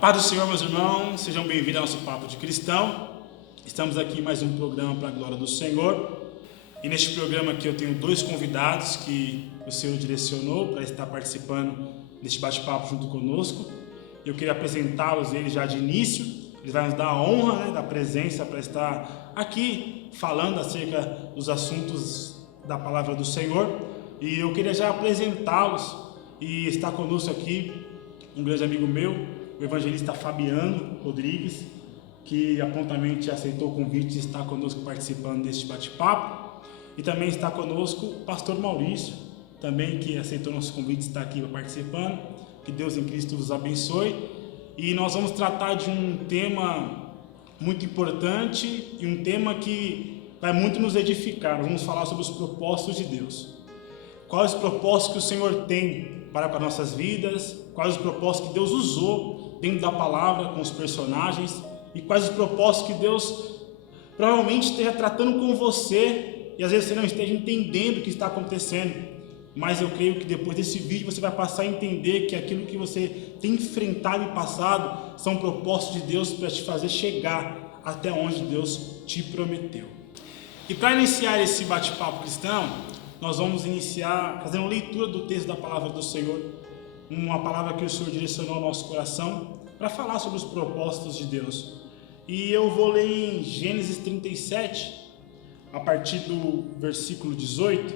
paz do Senhor, meus irmãos, sejam bem-vindos ao nosso Papo de Cristão. Estamos aqui em mais um programa para a glória do Senhor. E neste programa aqui eu tenho dois convidados que o Senhor direcionou para estar participando deste bate-papo junto conosco. Eu queria apresentá-los, eles já de início. Eles vão nos dar a honra, da presença para estar aqui falando acerca dos assuntos da palavra do Senhor. E eu queria já apresentá-los e está conosco aqui um grande amigo meu, o evangelista Fabiano Rodrigues, que prontamente aceitou o convite de estar conosco participando deste bate-papo. E também está conosco o pastor Maurício, também que aceitou nosso convite de estar aqui participando. Que Deus em Cristo vos abençoe. E nós vamos tratar de um tema muito importante e um tema que vai muito nos edificar. Nós vamos falar sobre os propósitos de Deus. Quais os propósitos que o Senhor tem para as nossas vidas, quais os propósitos que Deus usou dentro da palavra com os personagens e quais os propósitos que Deus provavelmente esteja tratando com você e às vezes você não esteja entendendo o que está acontecendo, mas eu creio que depois desse vídeo você vai passar a entender que aquilo que você tem enfrentado e passado são propósitos de Deus para te fazer chegar até onde Deus te prometeu. E para iniciar esse bate-papo cristão, nós vamos iniciar fazendo uma leitura do texto da palavra do Senhor, uma palavra que o Senhor direcionou ao nosso coração para falar sobre os propósitos de Deus. E eu vou ler em Gênesis 37, a partir do versículo 18,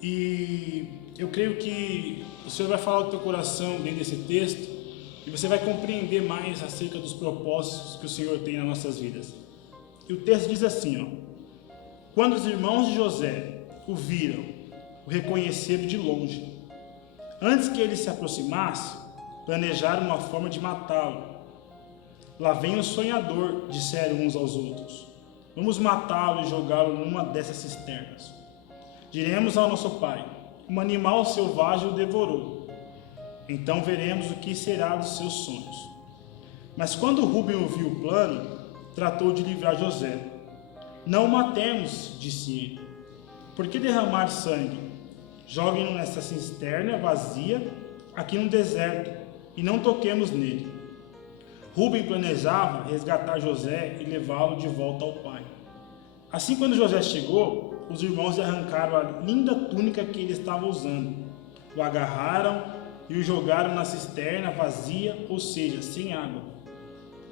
e eu creio que o Senhor vai falar do teu coração dentro desse texto e você vai compreender mais acerca dos propósitos que o Senhor tem nas nossas vidas. E o texto diz assim, quando os irmãos de José o viram, o reconheceram de longe. Antes que ele se aproximasse, planejaram uma forma de matá-lo. Lá vem o sonhador, disseram uns aos outros. Vamos matá-lo e jogá-lo numa dessas cisternas. Diremos ao nosso pai, um animal selvagem o devorou. Então veremos o que será dos seus sonhos. Mas quando Rúben ouviu o plano, tratou de livrar José. Não o matemos, disse ele. Por que derramar sangue? Joguem-no nessa cisterna vazia, aqui no deserto, e não toquemos nele. Rúben planejava resgatar José e levá-lo de volta ao pai. Assim, quando José chegou, os irmãos lhe arrancaram a linda túnica que ele estava usando. O agarraram e o jogaram na cisterna vazia, ou seja, sem água.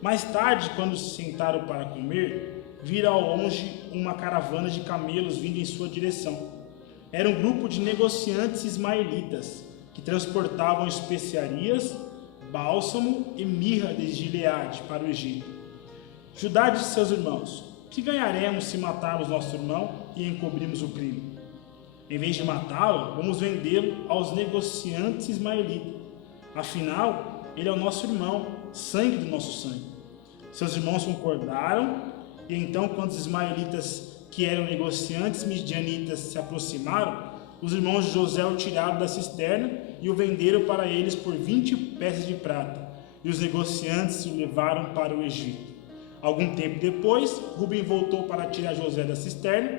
Mais tarde, quando se sentaram para comer, viram ao longe uma caravana de camelos vindo em sua direção. Era um grupo de negociantes ismaelitas que transportavam especiarias, bálsamo e mirra de Gileade para o Egito. Judá disse a seus irmãos: que ganharemos se matarmos nosso irmão e encobrirmos o crime? Em vez de matá-lo, vamos vendê-lo aos negociantes ismaelitas. Afinal, ele é o nosso irmão, sangue do nosso sangue. Seus irmãos concordaram. E então, quando os ismaelitas, que eram negociantes midianitas, se aproximaram, os irmãos de José o tiraram da cisterna e o venderam para eles por 20 peças de prata. E os negociantes o levaram para o Egito. Algum tempo depois, Rúben voltou para tirar José da cisterna,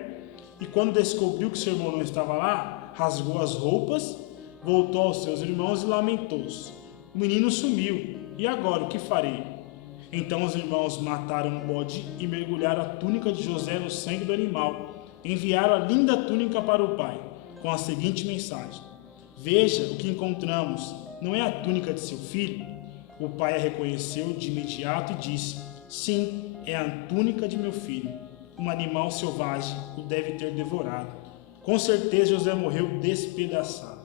e quando descobriu que seu irmão não estava lá, rasgou as roupas, voltou aos seus irmãos e lamentou-se. O menino sumiu, e agora o que farei? Então os irmãos mataram um bode e mergulharam a túnica de José no sangue do animal. Enviaram a linda túnica para o pai, com a seguinte mensagem: veja o que encontramos, não é a túnica de seu filho? O pai a reconheceu de imediato e disse: sim, é a túnica de meu filho. Um animal selvagem o deve ter devorado. Com certeza José morreu despedaçado.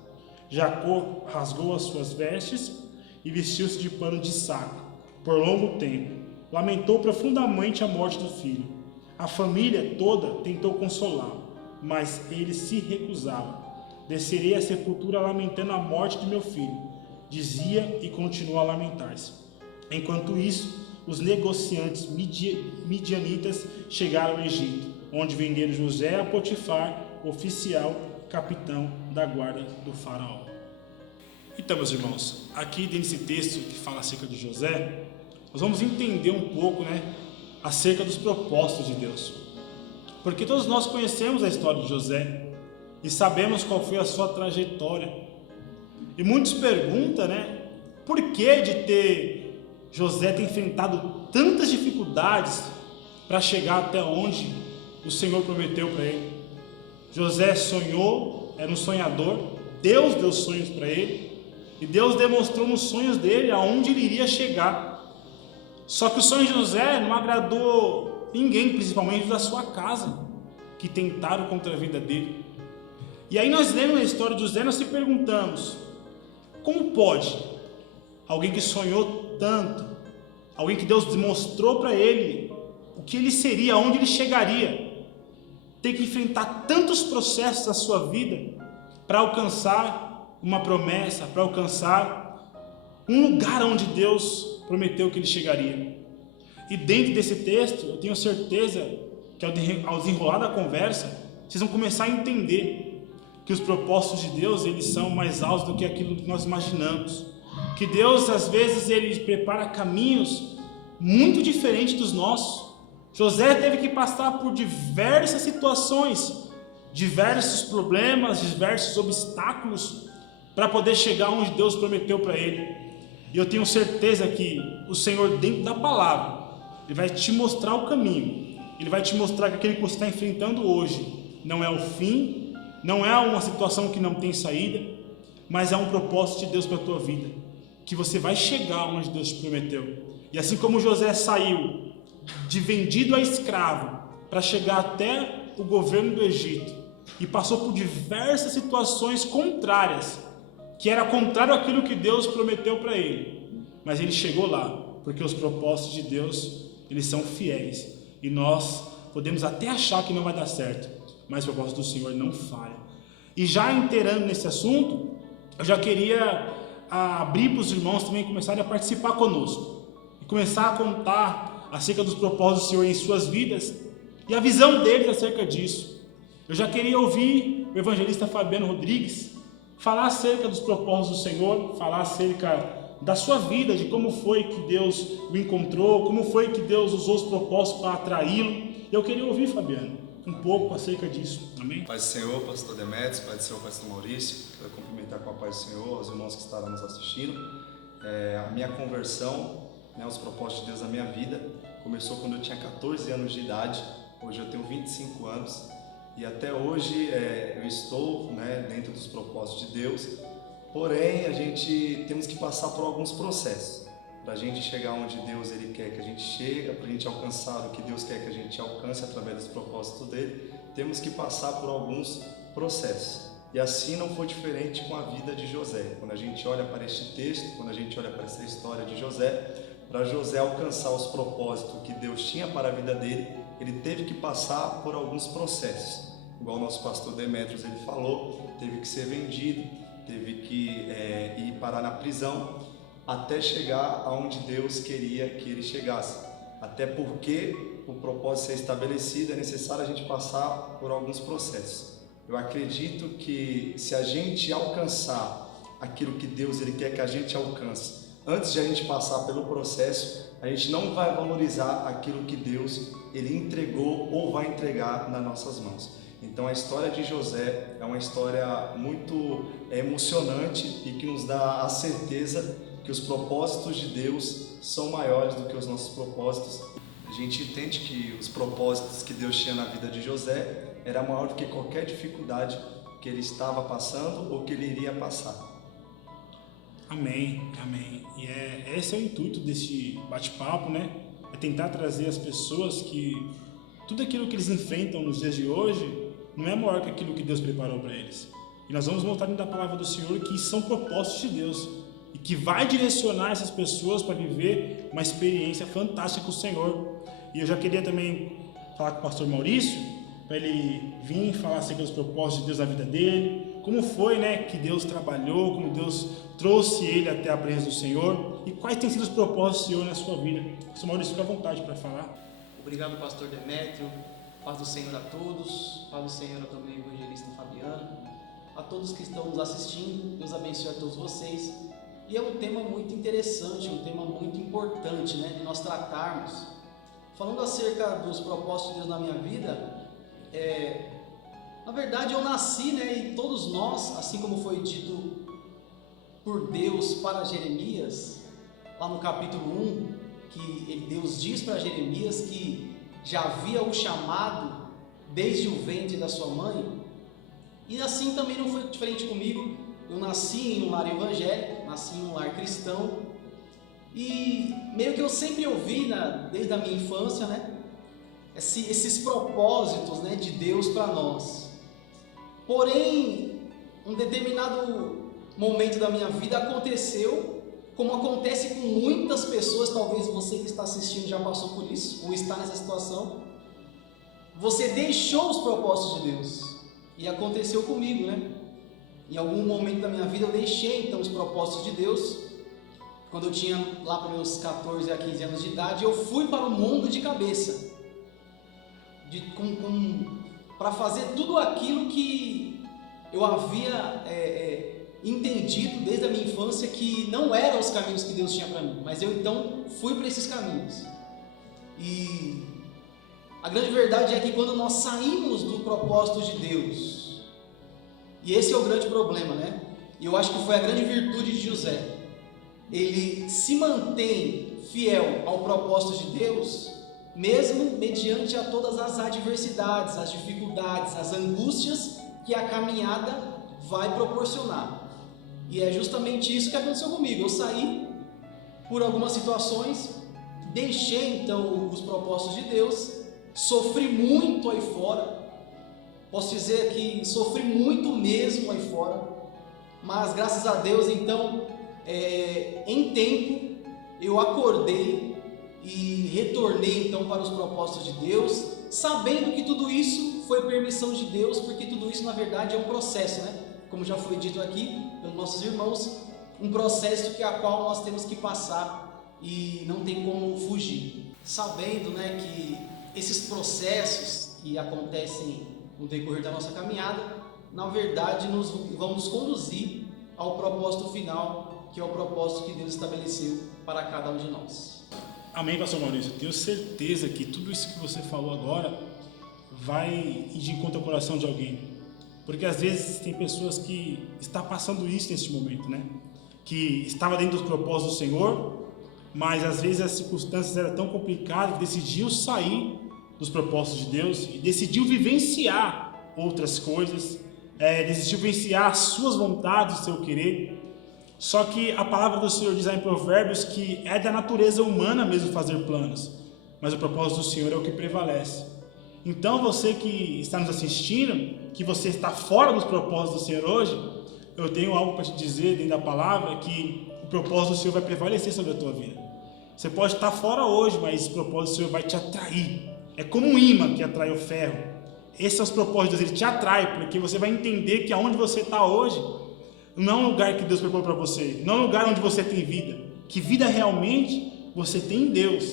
Jacó rasgou as suas vestes e vestiu-se de pano de saco. Por longo tempo, lamentou profundamente a morte do filho. A família toda tentou consolá-lo, mas ele se recusava. Descerei à sepultura lamentando a morte de meu filho, dizia e continuou a lamentar-se. Enquanto isso, os negociantes midianitas chegaram ao Egito, onde venderam José a Potifar, oficial, capitão da guarda do faraó. Então, meus irmãos, aqui dentro desse texto que fala acerca de José, nós vamos entender um pouco, acerca dos propósitos de Deus. Porque todos nós conhecemos a história de José e sabemos qual foi a sua trajetória. E muitos perguntam, por que de ter José tem enfrentado tantas dificuldades para chegar até onde o Senhor prometeu para ele. José sonhou, era um sonhador, Deus deu sonhos para ele, e Deus demonstrou nos sonhos dele aonde ele iria chegar. Só que o sonho de José não agradou ninguém, principalmente da sua casa, que tentaram contra a vida dele. E aí nós lemos a história de José, nós se perguntamos, como pode alguém que sonhou tanto, alguém que Deus demonstrou para ele o que ele seria, aonde ele chegaria, ter que enfrentar tantos processos da sua vida para alcançar uma promessa, para alcançar um lugar onde Deus prometeu que ele chegaria. E dentro desse texto, eu tenho certeza que ao desenrolar da conversa, vocês vão começar a entender que os propósitos de Deus, eles são mais altos do que aquilo que nós imaginamos. Que Deus, às vezes, ele prepara caminhos muito diferentes dos nossos. José teve que passar por diversas situações, diversos problemas, diversos obstáculos para poder chegar onde Deus prometeu para ele. E eu tenho certeza que o Senhor, dentro da palavra, Ele vai te mostrar o caminho. Ele vai te mostrar que aquilo que você está enfrentando hoje não é o fim, não é uma situação que não tem saída, mas é um propósito de Deus para a tua vida, que você vai chegar onde Deus te prometeu. E assim como José saiu de vendido a escravo para chegar até o governo do Egito e passou por diversas situações contrárias, que era contrário àquilo que Deus prometeu para ele, mas ele chegou lá, porque os propósitos de Deus, eles são fiéis, e nós podemos até achar que não vai dar certo, mas o propósito do Senhor não falha. E já inteirando nesse assunto, eu já queria abrir para os irmãos também começarem a participar conosco, e começar a contar acerca dos propósitos do Senhor em suas vidas, e a visão deles acerca disso. Eu já queria ouvir o evangelista Fabiano Rodrigues falar acerca dos propósitos do Senhor, falar acerca da sua vida, de como foi que Deus o encontrou, como foi que Deus usou os propósitos para atraí-lo. Eu queria ouvir, Fabiano, um pouco acerca disso. Amém? Paz do Senhor, pastor Demetrios, paz do Senhor, pastor Maurício. Quero cumprimentar com a paz do Senhor os irmãos que estarão nos assistindo. A minha conversão, os propósitos de Deus na minha vida, começou quando eu tinha 14 anos de idade. Hoje eu tenho 25 anos. E até hoje eu estou dentro dos propósitos de Deus, porém a gente temos que passar por alguns processos para a gente chegar onde Deus ele quer que a gente chegue, para a gente alcançar o que Deus quer que a gente alcance através dos propósitos dele, temos que passar por alguns processos. E assim não foi diferente com a vida de José. Quando a gente olha para este texto, quando a gente olha para essa história de José, para José alcançar os propósitos que Deus tinha para a vida dele, ele teve que passar por alguns processos. Igual o nosso pastor Demetrios ele falou, teve que ser vendido, teve que ir parar na prisão, até chegar aonde Deus queria que ele chegasse. Até porque o propósito ser estabelecido é necessário a gente passar por alguns processos. Eu acredito que se a gente alcançar aquilo que Deus ele quer que a gente alcance, antes de a gente passar pelo processo, a gente não vai valorizar aquilo que Deus ele entregou ou vai entregar nas nossas mãos. Então a história de José é uma história muito emocionante e que nos dá a certeza que os propósitos de Deus são maiores do que os nossos propósitos. A gente entende que os propósitos que Deus tinha na vida de José era maior do que qualquer dificuldade que ele estava passando ou que ele iria passar. Amém, amém. E esse é o intuito desse bate-papo, É tentar trazer as pessoas que tudo aquilo que eles enfrentam nos dias de hoje não é maior que aquilo que Deus preparou para eles. E nós vamos mostrar da palavra do Senhor que são propósitos de Deus e que vai direcionar essas pessoas para viver uma experiência fantástica com o Senhor. E eu já queria também falar com o pastor Maurício, para ele vir falar acerca dos propósitos de Deus na vida dele, como foi que Deus trabalhou, como Deus trouxe ele até a presença do Senhor e quais têm sido os propósitos do Senhor na sua vida. Pastor Maurício, fica à vontade para falar. Obrigado, pastor Demétrio. Paz do Senhor a todos, paz do Senhor também ao evangelista Fabiano, a todos que estão nos assistindo, Deus abençoe a todos vocês. E é um tema muito interessante, um tema muito importante, de nós tratarmos. Falando acerca dos propósitos de Deus na minha vida, na verdade eu nasci, e todos nós, assim como foi dito por Deus para Jeremias, lá no capítulo 1, que Deus diz para Jeremias que já havia o chamado desde o ventre da sua mãe. E assim também não foi diferente comigo. Eu nasci em um lar evangélico, nasci em um lar cristão, e meio que eu sempre ouvi, desde a minha infância, né, esses propósitos, né, de Deus para nós. Porém, um determinado momento da minha vida aconteceu, como acontece com muitas pessoas, talvez você que está assistindo já passou por isso, ou está nessa situação. Você deixou os propósitos de Deus, e aconteceu comigo, né? Em algum momento da minha vida eu deixei então os propósitos de Deus. Quando eu tinha lá para meus 14 a 15 anos de idade, eu fui para o mundo de cabeça, para fazer tudo aquilo que eu havia entendido desde a minha infância que não eram os caminhos que Deus tinha para mim, mas eu então fui para esses caminhos. E a grande verdade é que quando nós saímos do propósito de Deus, e esse é o grande problema, né? E eu acho que foi a grande virtude de José. Ele se mantém fiel ao propósito de Deus, mesmo mediante a todas as adversidades, as dificuldades, as angústias que a caminhada vai proporcionar. E é justamente isso que aconteceu comigo. Eu saí por algumas situações, deixei então os propósitos de Deus, sofri muito aí fora. Posso dizer que sofri muito mesmo aí fora, mas graças a Deus, então, em tempo, eu acordei e retornei então para os propósitos de Deus, sabendo que tudo isso foi permissão de Deus, porque tudo isso na verdade é um processo, né? Como já foi dito aqui pelos nossos irmãos, um processo a qual nós temos que passar e não tem como fugir. Sabendo, né, que esses processos que acontecem no decorrer da nossa caminhada, na verdade vão nos conduzir ao propósito final, que é o propósito que Deus estabeleceu para cada um de nós. Amém, pastor Maurício. Eu tenho certeza que tudo isso que você falou agora vai ir de encontro ao coração de alguém. Porque às vezes tem pessoas que estão passando isso neste momento, né? Que estava dentro dos propósitos do Senhor, mas às vezes as circunstâncias eram tão complicadas que decidiu sair dos propósitos de Deus e decidiu vivenciar outras coisas, decidiu vivenciar as suas vontades, o seu querer. Só que a palavra do Senhor diz lá em Provérbios que é da natureza humana mesmo fazer planos, mas o propósito do Senhor é o que prevalece. Então você que está nos assistindo, que você está fora dos propósitos do Senhor hoje, eu tenho algo para te dizer dentro da palavra, que o propósito do Senhor vai prevalecer sobre a tua vida. Você pode estar fora hoje, mas o propósito do Senhor vai te atrair. É como um imã que atrai o ferro. Esses são os propósitos, ele te atrai, porque você vai entender que aonde você está hoje não é um lugar que Deus preparou para você, não é um lugar onde você tem vida. Que vida realmente você tem em Deus,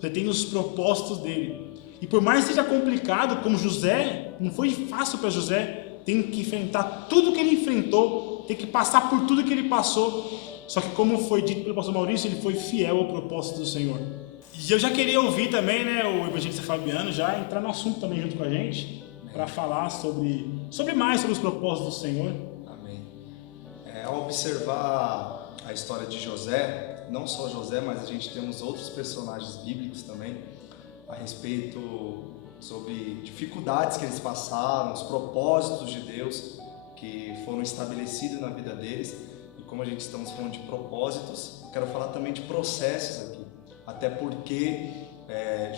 você tem nos propósitos dele. E por mais que seja complicado, como José, não foi fácil para José, tem que enfrentar tudo que ele enfrentou, tem que passar por tudo que ele passou. Só que como foi dito pelo pastor Maurício, ele foi fiel ao propósito do Senhor. E eu já queria ouvir também, né, o evangelista Fabiano já entrar no assunto também junto com a gente, para falar sobre mais sobre os propósitos do Senhor. Amém. Ao observar a história de José, não só José, mas a gente temos outros personagens bíblicos também, a respeito sobre dificuldades que eles passaram, os propósitos de Deus que foram estabelecidos na vida deles. E como a gente estamos falando de propósitos, quero falar também de processos aqui, até porque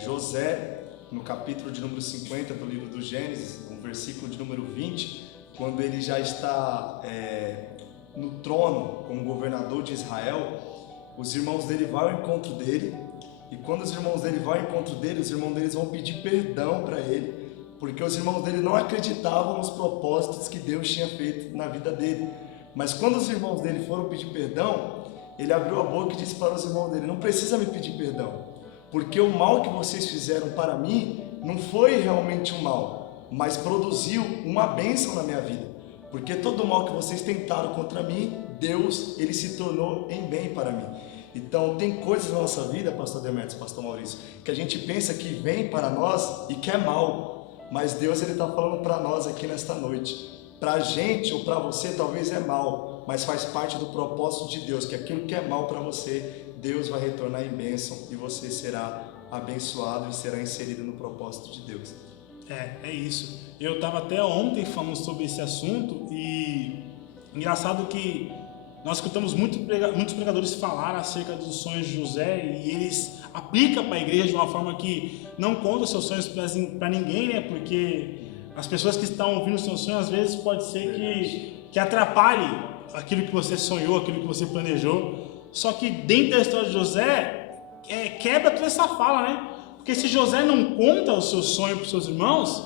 José, no capítulo de número 50 do livro do Gênesis, no versículo de número 20, quando ele já está no trono como governador de Israel, os irmãos dele vão ao encontro dele. E quando os irmãos dele vão ao encontro dele, os irmãos deles vão pedir perdão para ele, porque os irmãos dele não acreditavam nos propósitos que Deus tinha feito na vida dele. Mas quando os irmãos dele foram pedir perdão, ele abriu a boca e disse para os irmãos dele: não precisa me pedir perdão, porque o mal que vocês fizeram para mim não foi realmente um mal, mas produziu uma bênção na minha vida. Porque todo o mal que vocês tentaram contra mim, Deus, ele se tornou em bem para mim. Então, tem coisas na nossa vida, pastor Demetrios, pastor Maurício, que a gente pensa que vem para nós e que é mal, mas Deus, ele está falando para nós aqui nesta noite. Para a gente ou para você talvez é mal, mas faz parte do propósito de Deus, que aquilo que é mal para você, Deus vai retornar em bênção e você será abençoado e será inserido no propósito de Deus. É isso. Eu estava até ontem falando sobre esse assunto e engraçado que nós escutamos muitos pregadores falar acerca dos sonhos de José e eles aplicam para a igreja de uma forma que não conta os seus sonhos para ninguém, né? Porque as pessoas que estão ouvindo os seus sonhos às vezes pode ser que atrapalhe aquilo que você sonhou, aquilo que você planejou. Só que dentro da história de José quebra toda essa fala, né? Porque se José não conta o seu sonho para os seus irmãos,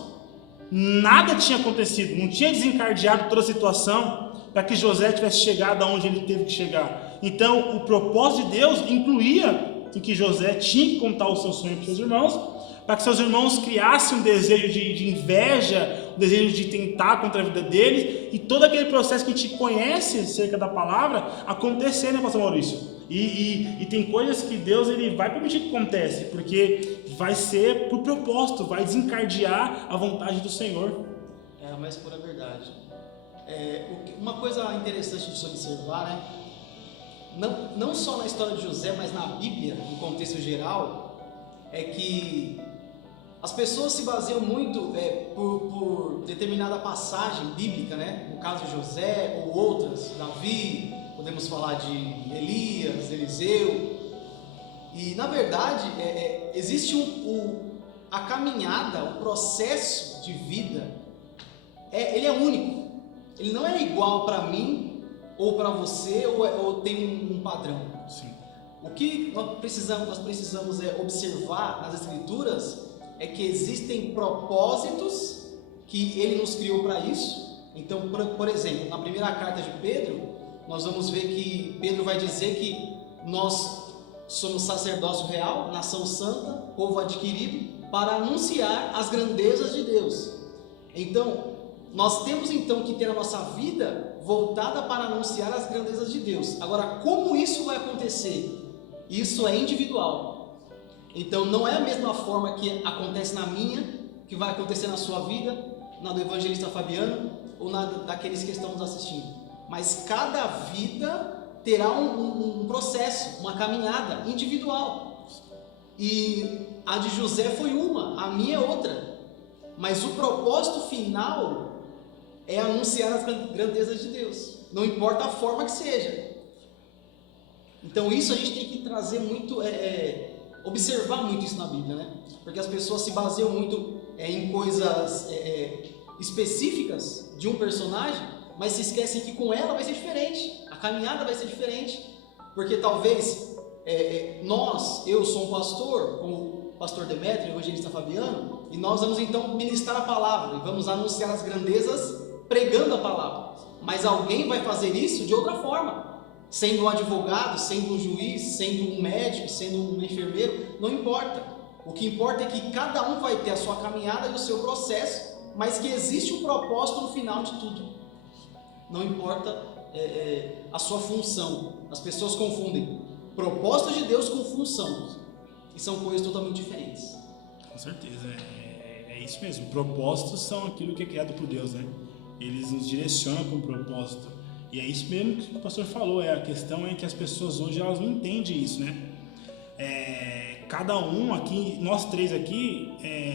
nada tinha acontecido, não tinha desencadeado toda a situação para que José tivesse chegado aonde ele teve que chegar. Então, o propósito de Deus incluía em que José tinha que contar o seu sonho para os seus irmãos, para que seus irmãos criassem um desejo de inveja, um desejo de tentar contra a vida deles, e todo aquele processo que a gente conhece acerca da palavra acontecer, né, pastor Maurício? E tem coisas que Deus ele vai permitir que aconteça, porque vai ser por propósito, vai desencadear a vontade do Senhor. É a mais pura verdade. Uma coisa interessante de se observar, né? Não só na história de José, mas na Bíblia, no contexto geral, é que as pessoas se baseiam muito por determinada passagem bíblica, né? No caso de José ou outras, Davi, podemos falar de Elias, Eliseu. E na verdade existe a caminhada, o processo de vida, ele é único. Ele não é igual para mim ou para você ou tem um padrão. Sim. O que nós precisamos observar nas Escrituras é que existem propósitos que Ele nos criou para isso. Então, por exemplo, na primeira carta de Pedro, nós vamos ver que Pedro vai dizer que nós somos sacerdócio real, nação santa, povo adquirido, para anunciar as grandezas de Deus. Então, nós temos então que ter a nossa vida voltada para anunciar as grandezas de Deus. Agora, como isso vai acontecer? Isso é individual. Então, não é a mesma forma que acontece na minha, que vai acontecer na sua vida, na do evangelista Fabiano, ou na daqueles que estão nos assistindo. Mas cada vida terá um processo, uma caminhada individual. E a de José foi uma, a minha é outra. Mas o propósito final é anunciar as grandezas de Deus, não importa a forma que seja. Então isso a gente tem que trazer muito, observar muito isso na Bíblia, né? Porque as pessoas se baseiam muito em coisas específicas de um personagem, mas se esquecem que com ela vai ser diferente, a caminhada vai ser diferente, porque talvez eu sou um pastor, como o pastor Demétrio, o evangelista Fabiano, e nós vamos então ministrar a palavra, e vamos anunciar as grandezas pregando a palavra, mas alguém vai fazer isso de outra forma, sendo um advogado, sendo um juiz, sendo um médico, sendo um enfermeiro, não importa. O que importa é que cada um vai ter a sua caminhada e o seu processo, mas que existe um propósito no final de tudo. Não importa a sua função. As pessoas confundem propósito de Deus com função, e são coisas totalmente diferentes. Com certeza, é isso mesmo. Propósitos são aquilo que é criado por Deus, né? Eles nos direcionam para um propósito. E é isso mesmo que o pastor falou. A questão é que as pessoas hoje elas não entendem isso, né? Cada um aqui, nós três aqui,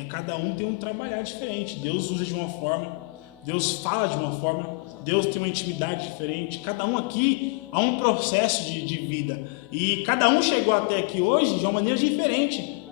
cada um tem um trabalhar diferente. Deus usa de uma forma, Deus fala de uma forma, Deus tem uma intimidade diferente. Cada um aqui há um processo de vida. E cada um chegou até aqui hoje de uma maneira diferente.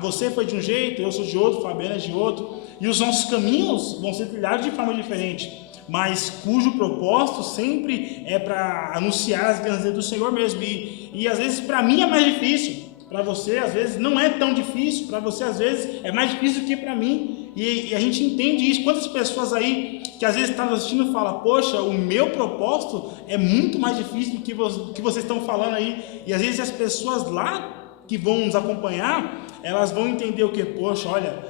Você foi de um jeito, eu sou de outro, Fabiano é de outro. E os nossos caminhos vão ser trilhados de forma diferente, mas cujo propósito sempre é para anunciar as grandezas do Senhor mesmo. E às vezes para mim é mais difícil, para você às vezes não é tão difícil, para você às vezes é mais difícil do que para mim. E a gente entende isso. Quantas pessoas aí que às vezes estão assistindo falam, poxa, o meu propósito é muito mais difícil do que vocês estão falando aí. E às vezes as pessoas lá que vão nos acompanhar, elas vão entender o que? Poxa, olha,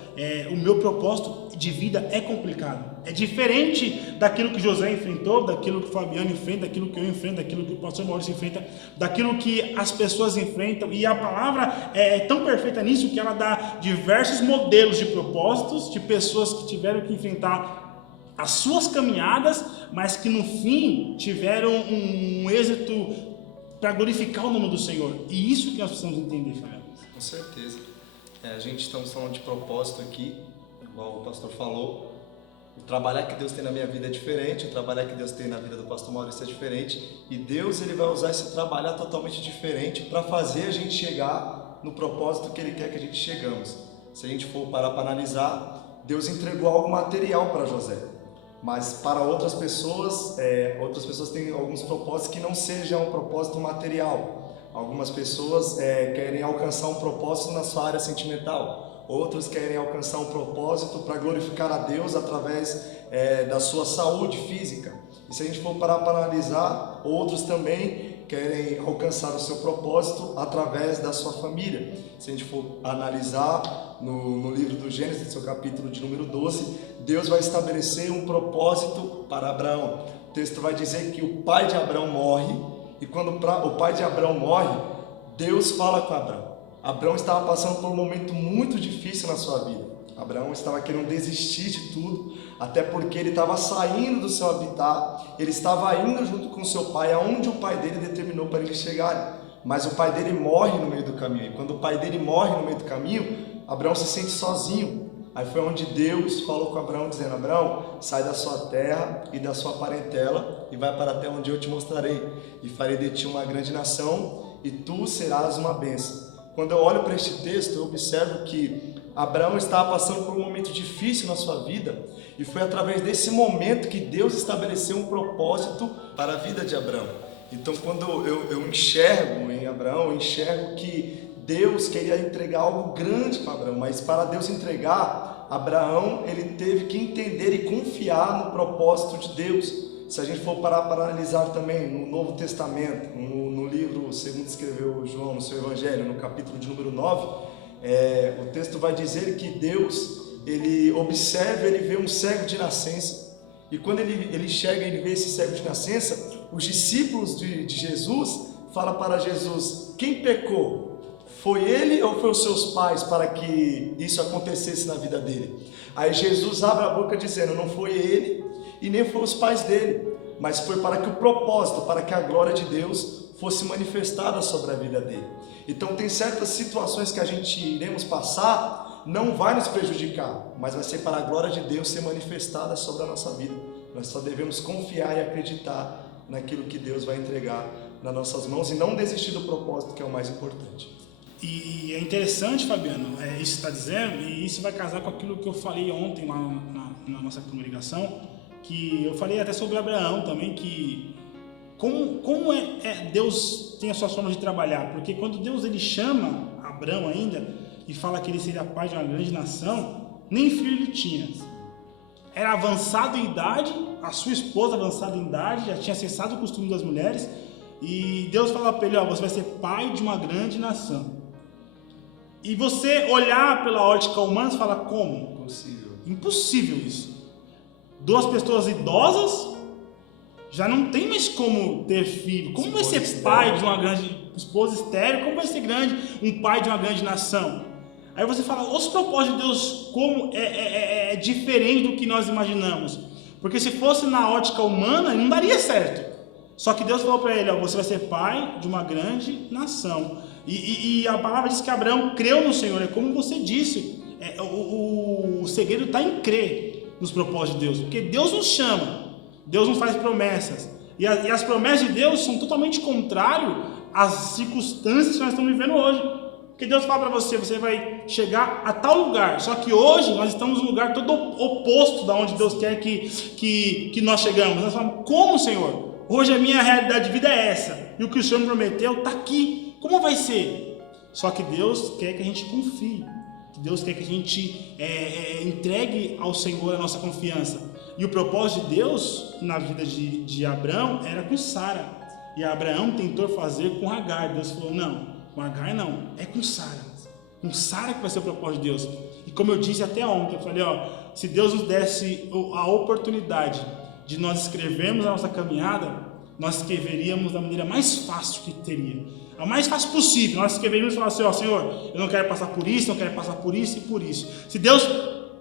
o meu propósito de vida é complicado. É diferente daquilo que José enfrentou, daquilo que o Fabiano enfrenta, daquilo que eu enfrento, daquilo que o pastor Maurício enfrenta, daquilo que as pessoas enfrentam. E a palavra é tão perfeita nisso que ela dá diversos modelos de propósitos, de pessoas que tiveram que enfrentar as suas caminhadas, mas que no fim tiveram um êxito para glorificar o nome do Senhor. E isso que nós precisamos entender, Fabiano. Com certeza. A gente estamos falando de propósito aqui, igual o pastor falou. O trabalhar que Deus tem na minha vida é diferente, o trabalhar que Deus tem na vida do pastor Maurício é diferente. E Deus ele vai usar esse trabalhar totalmente diferente para fazer a gente chegar no propósito que Ele quer que a gente chegamos. Se a gente for parar para analisar, Deus entregou algo material para José. Mas para outras pessoas têm alguns propósitos que não sejam um propósito material. Algumas pessoas querem alcançar um propósito na sua área sentimental. Outros querem alcançar um propósito para glorificar a Deus através da sua saúde física. E se a gente for parar para analisar, outros também querem alcançar o seu propósito através da sua família. Se a gente for analisar no livro do Gênesis, no seu capítulo de número 12, Deus vai estabelecer um propósito para Abraão. O texto vai dizer que o pai de Abraão morre, e quando o pai de Abraão morre, Deus fala com Abraão. Abraão estava passando por um momento muito difícil na sua vida. Abraão estava querendo desistir de tudo, até porque ele estava saindo do seu habitat, ele estava indo junto com seu pai, aonde o pai dele determinou para ele chegar. Mas o pai dele morre no meio do caminho, e quando o pai dele morre no meio do caminho, Abraão se sente sozinho. Aí foi onde Deus falou com Abraão, dizendo: Abraão, sai da sua terra e da sua parentela e vai para a terra onde eu te mostrarei, e farei de ti uma grande nação, e tu serás uma bênção. Quando eu olho para este texto, eu observo que Abraão estava passando por um momento difícil na sua vida, e foi através desse momento que Deus estabeleceu um propósito para a vida de Abraão. Então, quando eu enxergo em Abraão, eu enxergo que Deus queria entregar algo grande para Abraão, mas para Deus entregar, Abraão ele teve que entender e confiar no propósito de Deus. Se a gente for parar para analisar também no Novo Testamento, no livro segundo escreveu João, no seu Evangelho, no capítulo de número 9, o texto vai dizer que Deus, ele observa, ele vê um cego de nascença, e quando ele chega e ele vê esse cego de nascença, os discípulos de Jesus falam para Jesus: quem pecou? Foi ele ou foi os seus pais para que isso acontecesse na vida dele? Aí Jesus abre a boca dizendo: não foi ele e nem foi os pais dele, mas foi para que o propósito, para que a glória de Deus fosse manifestada sobre a vida dele. Então tem certas situações que a gente iremos passar, não vai nos prejudicar, mas vai ser para a glória de Deus ser manifestada sobre a nossa vida. Nós só devemos confiar e acreditar naquilo que Deus vai entregar nas nossas mãos e não desistir do propósito, que é o mais importante. E é interessante, Fabiano, isso que você está dizendo, e isso vai casar com aquilo que eu falei ontem lá na nossa comunicação, que eu falei até sobre Abraão também, que como Deus tem a sua forma de trabalhar, porque quando Deus ele chama Abraão ainda e fala que ele seria pai de uma grande nação, nem filho ele tinha. Era avançado em idade, a sua esposa avançada em idade, já tinha cessado o costume das mulheres, e Deus fala para ele: você vai ser pai de uma grande nação. E você olhar pela ótica humana e fala: como? Impossível. Impossível isso. Duas pessoas idosas já não tem mais como ter filho. Como vai ser pai de uma grande esposa estéril? Como vai ser um pai de uma grande nação? Aí você fala: os propósitos de Deus como é diferente do que nós imaginamos. Porque se fosse na ótica humana, não daria certo. Só que Deus falou para ele: você vai ser pai de uma grande nação. E a palavra diz que Abraão creu no Senhor. É como você disse, o segredo está em crer nos propósitos de Deus. Porque Deus nos chama, Deus não faz promessas. E as promessas de Deus são totalmente contrárias às circunstâncias que nós estamos vivendo hoje. Porque Deus fala para você: você vai chegar a tal lugar. Só que hoje nós estamos num lugar todo oposto da onde Deus quer que nós chegamos. Nós falamos: como, Senhor? Hoje a minha realidade de vida é essa. E o que o Senhor me prometeu está aqui. Como vai ser? Só que Deus quer que a gente confie. Deus quer que a gente entregue ao Senhor a nossa confiança. E o propósito de Deus na vida de Abraão era com Sara. E Abraão tentou fazer com Agar. Deus falou: não, com Agar não, é com Sara. Com Sara que vai ser o propósito de Deus. E como eu disse até ontem, eu falei: se Deus nos desse a oportunidade de nós escrevermos a nossa caminhada, nós escreveríamos da maneira mais fácil que teria. A mais fácil possível. Nós escreveríamos e falar assim: Senhor, eu não quero passar por isso, não quero passar por isso e por isso. Se Deus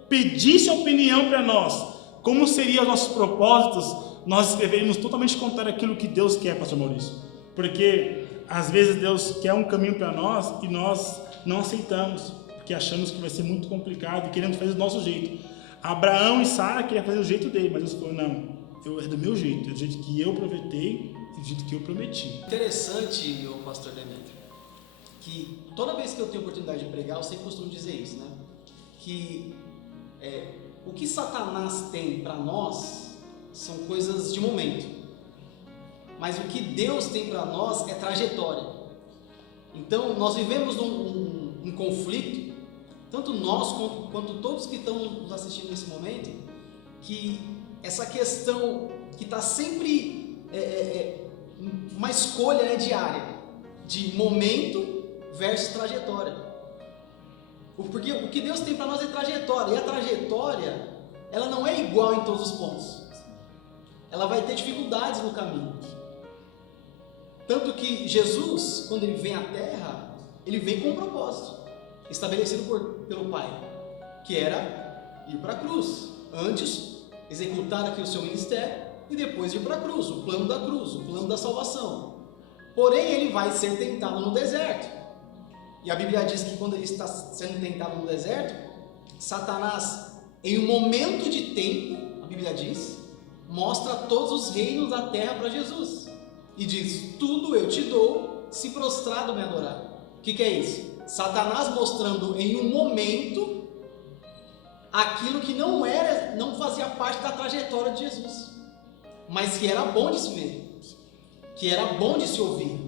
pedisse a opinião para nós, como seriam os nossos propósitos, nós escreveríamos totalmente contrário àquilo que Deus quer, pastor Maurício. Porque às vezes Deus quer um caminho para nós e nós não aceitamos, porque achamos que vai ser muito complicado e queremos fazer do nosso jeito. Abraão e Sara queriam fazer do jeito dele, mas Deus falou, não, é do meu jeito, é do jeito que eu prometei e do jeito que eu prometi. Interessante, o pastor Demetrio, que toda vez que eu tenho oportunidade de pregar, eu sempre costumo dizer isso, né? Que o que Satanás tem para nós são coisas de momento, mas o que Deus tem para nós é trajetória. Então nós vivemos um conflito, tanto nós quanto todos que estão nos assistindo nesse momento, que essa questão que está sempre uma escolha diária de momento versus trajetória. Porque o que Deus tem para nós é trajetória, e a trajetória ela não é igual em todos os pontos. Ela vai ter dificuldades no caminho. Tanto que Jesus, quando ele vem à Terra, ele vem com um propósito estabelecido pelo Pai, que era ir para a cruz. Antes, executar aqui o seu ministério e depois ir para a cruz, o plano da cruz, o plano da salvação. Porém, ele vai ser tentado no deserto. E a Bíblia diz que quando ele está sendo tentado no deserto, Satanás, em um momento de tempo, a Bíblia diz, mostra todos os reinos da terra para Jesus. E diz, tudo eu te dou, se prostrado me adorar. O que é isso? Satanás mostrando em um momento aquilo que não fazia parte da trajetória de Jesus, mas que era bom de se ver, que era bom de se ouvir.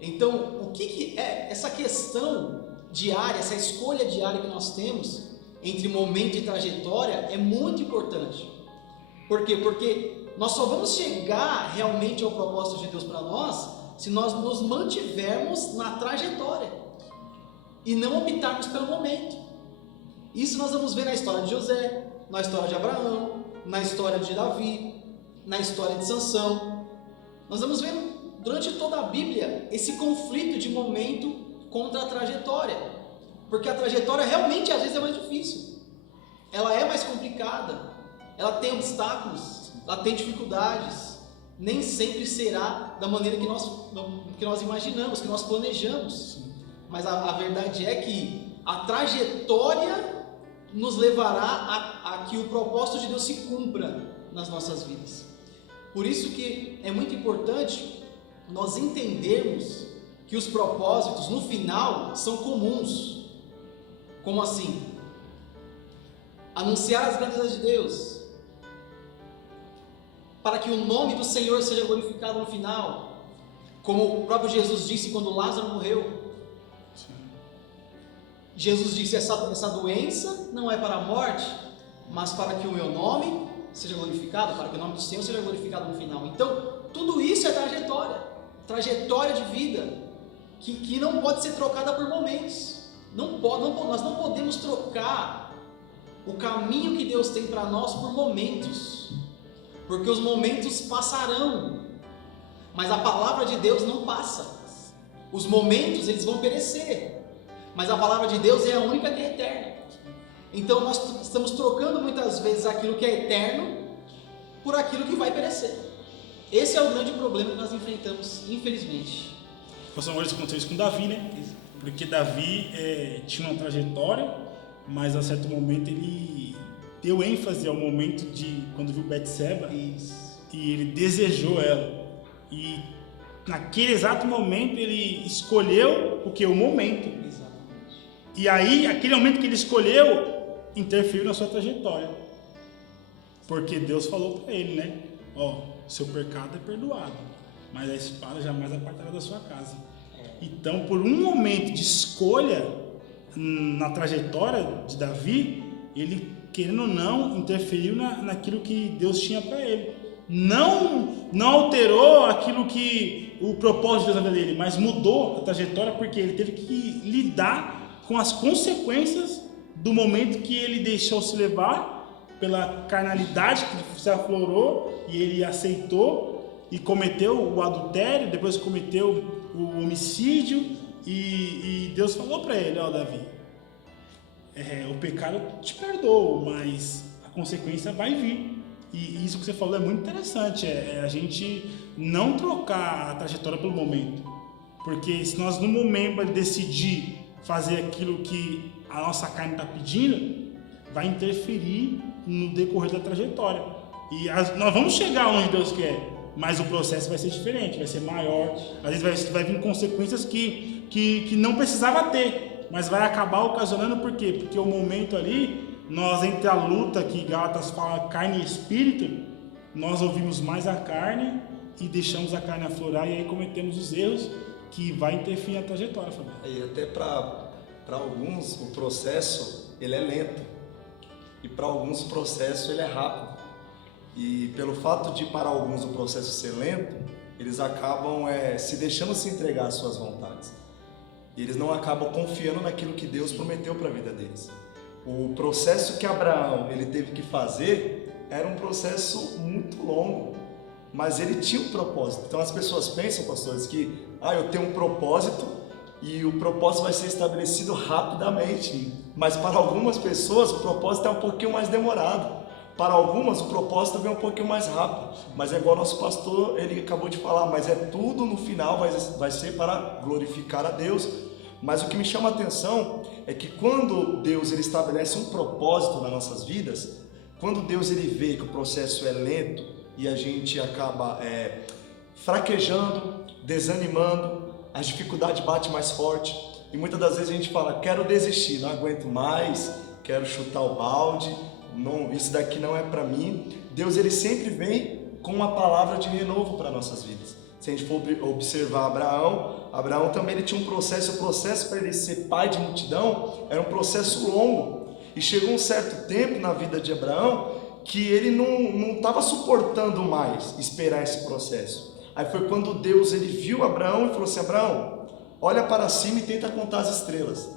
Então, o que é essa questão diária, essa escolha diária que nós temos entre momento e trajetória é muito importante. Por quê? Porque nós só vamos chegar realmente ao propósito de Deus para nós se nós nos mantivermos na trajetória e não optarmos pelo momento. Isso nós vamos ver na história de José, na história de Abraão, na história de Davi, na história de Sansão. Nós vamos ver durante toda a Bíblia esse conflito de momento contra a trajetória, porque a trajetória realmente às vezes é mais difícil, ela é mais complicada, ela tem obstáculos, ela tem dificuldades, nem sempre será da maneira que nós imaginamos, que nós planejamos. Mas a verdade é que a trajetória nos levará a que o propósito de Deus se cumpra nas nossas vidas. Por isso que é muito importante nós entendermos que os propósitos no final são comuns. Como assim? Anunciar as grandezas de Deus, para que o nome do Senhor seja glorificado no final, como o próprio Jesus disse quando Lázaro morreu. Jesus disse, essa doença não é para a morte, mas para que o meu nome seja glorificado, para que o nome do Senhor seja glorificado no final. Então, tudo isso é trajetória de vida, que não pode ser trocada por momentos. Nós não podemos trocar o caminho que Deus tem para nós por momentos, porque os momentos passarão, mas a palavra de Deus não passa. Os momentos eles vão perecer, mas a palavra de Deus é a única que é eterna. Então nós estamos trocando muitas vezes aquilo que é eterno por aquilo que vai perecer. Esse é o grande problema que nós enfrentamos, infelizmente. Pastor Maurício, aconteceu isso com Davi, né? Porque Davi tinha uma trajetória, mas a certo momento ele deu ênfase ao momento de quando viu Betseba e ele desejou ela. E naquele exato momento ele escolheu o que? O momento. Exatamente. E aí, aquele momento que ele escolheu interferiu na sua trajetória. Porque Deus falou para ele, né? Ó, seu pecado é perdoado, mas a espada jamais apartará da sua casa. Então, por um momento de escolha na trajetória de Davi, ele, querendo ou não, interferiu naquilo que Deus tinha para ele. Não alterou aquilo que o propósito de Deus na vida dele, mas mudou a trajetória porque ele teve que lidar com as consequências do momento que ele deixou se levar pela carnalidade que se aflorou e ele aceitou e cometeu o adultério, depois cometeu o homicídio e Deus falou para ele, ó Davi, o pecado te perdoou, mas a consequência vai vir. E isso que você falou é muito interessante, a gente não trocar a trajetória pelo momento, Porque se nós no momento decidir fazer aquilo que a nossa carne está pedindo, vai interferir no decorrer da trajetória. E nós vamos chegar onde Deus quer, mas o processo vai ser diferente, vai ser maior. Às vezes vai vir consequências que não precisava ter, mas vai acabar ocasionando por quê? Porque o momento ali, nós entre a luta que Gálatas fala carne e espírito, nós ouvimos mais a carne e deixamos a carne aflorar e aí cometemos os erros que vai interferir na trajetória, Fabio. E até para alguns o processo ele é lento e para alguns o processo ele é rápido. E pelo fato de para alguns o processo ser lento, eles acabam se deixando se entregar às suas vontades. E eles não acabam confiando naquilo que Deus prometeu para a vida deles. O processo que Abraão ele teve que fazer era um processo muito longo, mas ele tinha um propósito. Então as pessoas pensam, pastores, que eu tenho um propósito e o propósito vai ser estabelecido rapidamente. Mas para algumas pessoas o propósito é um pouquinho mais demorado. Para algumas o propósito vem um pouquinho mais rápido. Mas é igual nosso pastor, ele acabou de falar, mas é tudo no final vai ser para glorificar a Deus. Mas o que me chama a atenção é que quando Deus ele estabelece um propósito nas nossas vidas, quando Deus ele vê que o processo é lento e a gente acaba fraquejando, desanimando, as dificuldades batem mais forte e muitas das vezes a gente fala, quero desistir, não aguento mais, quero chutar o balde, não, isso daqui não é para mim. Deus ele sempre vem com uma palavra de renovo para nossas vidas. Se a gente for observar Abraão também ele tinha um processo, o processo para ele ser pai de multidão era um processo longo. E chegou um certo tempo na vida de Abraão que ele não estava suportando mais esperar esse processo. Aí foi quando Deus ele viu Abraão e falou assim, Abraão, olha para cima e tenta contar as estrelas.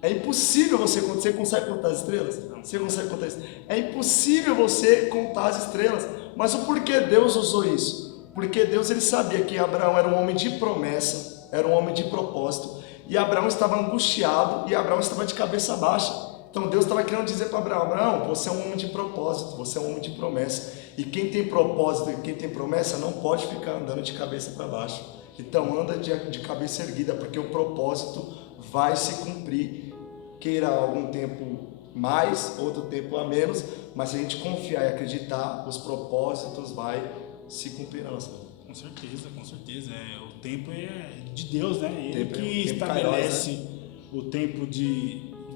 É impossível você consegue contar as estrelas? Você consegue contar isso? É impossível você contar as estrelas. Mas o porquê Deus usou isso? Porque Deus ele sabia que Abraão era um homem de promessa, era um homem de propósito, e Abraão estava angustiado e Abraão estava de cabeça baixa. Então Deus estava querendo dizer para Abraão, você é um homem de propósito, você é um homem de promessa. E quem tem propósito e quem tem promessa não pode ficar andando de cabeça para baixo. Então anda de cabeça erguida, porque o propósito vai se cumprir. Queira algum tempo mais, outro tempo a menos, mas se a gente confiar e acreditar, os propósitos vai se cumprir na nossa vida. Com certeza, com certeza. O tempo é de Deus, né? Ele que estabelece o tempo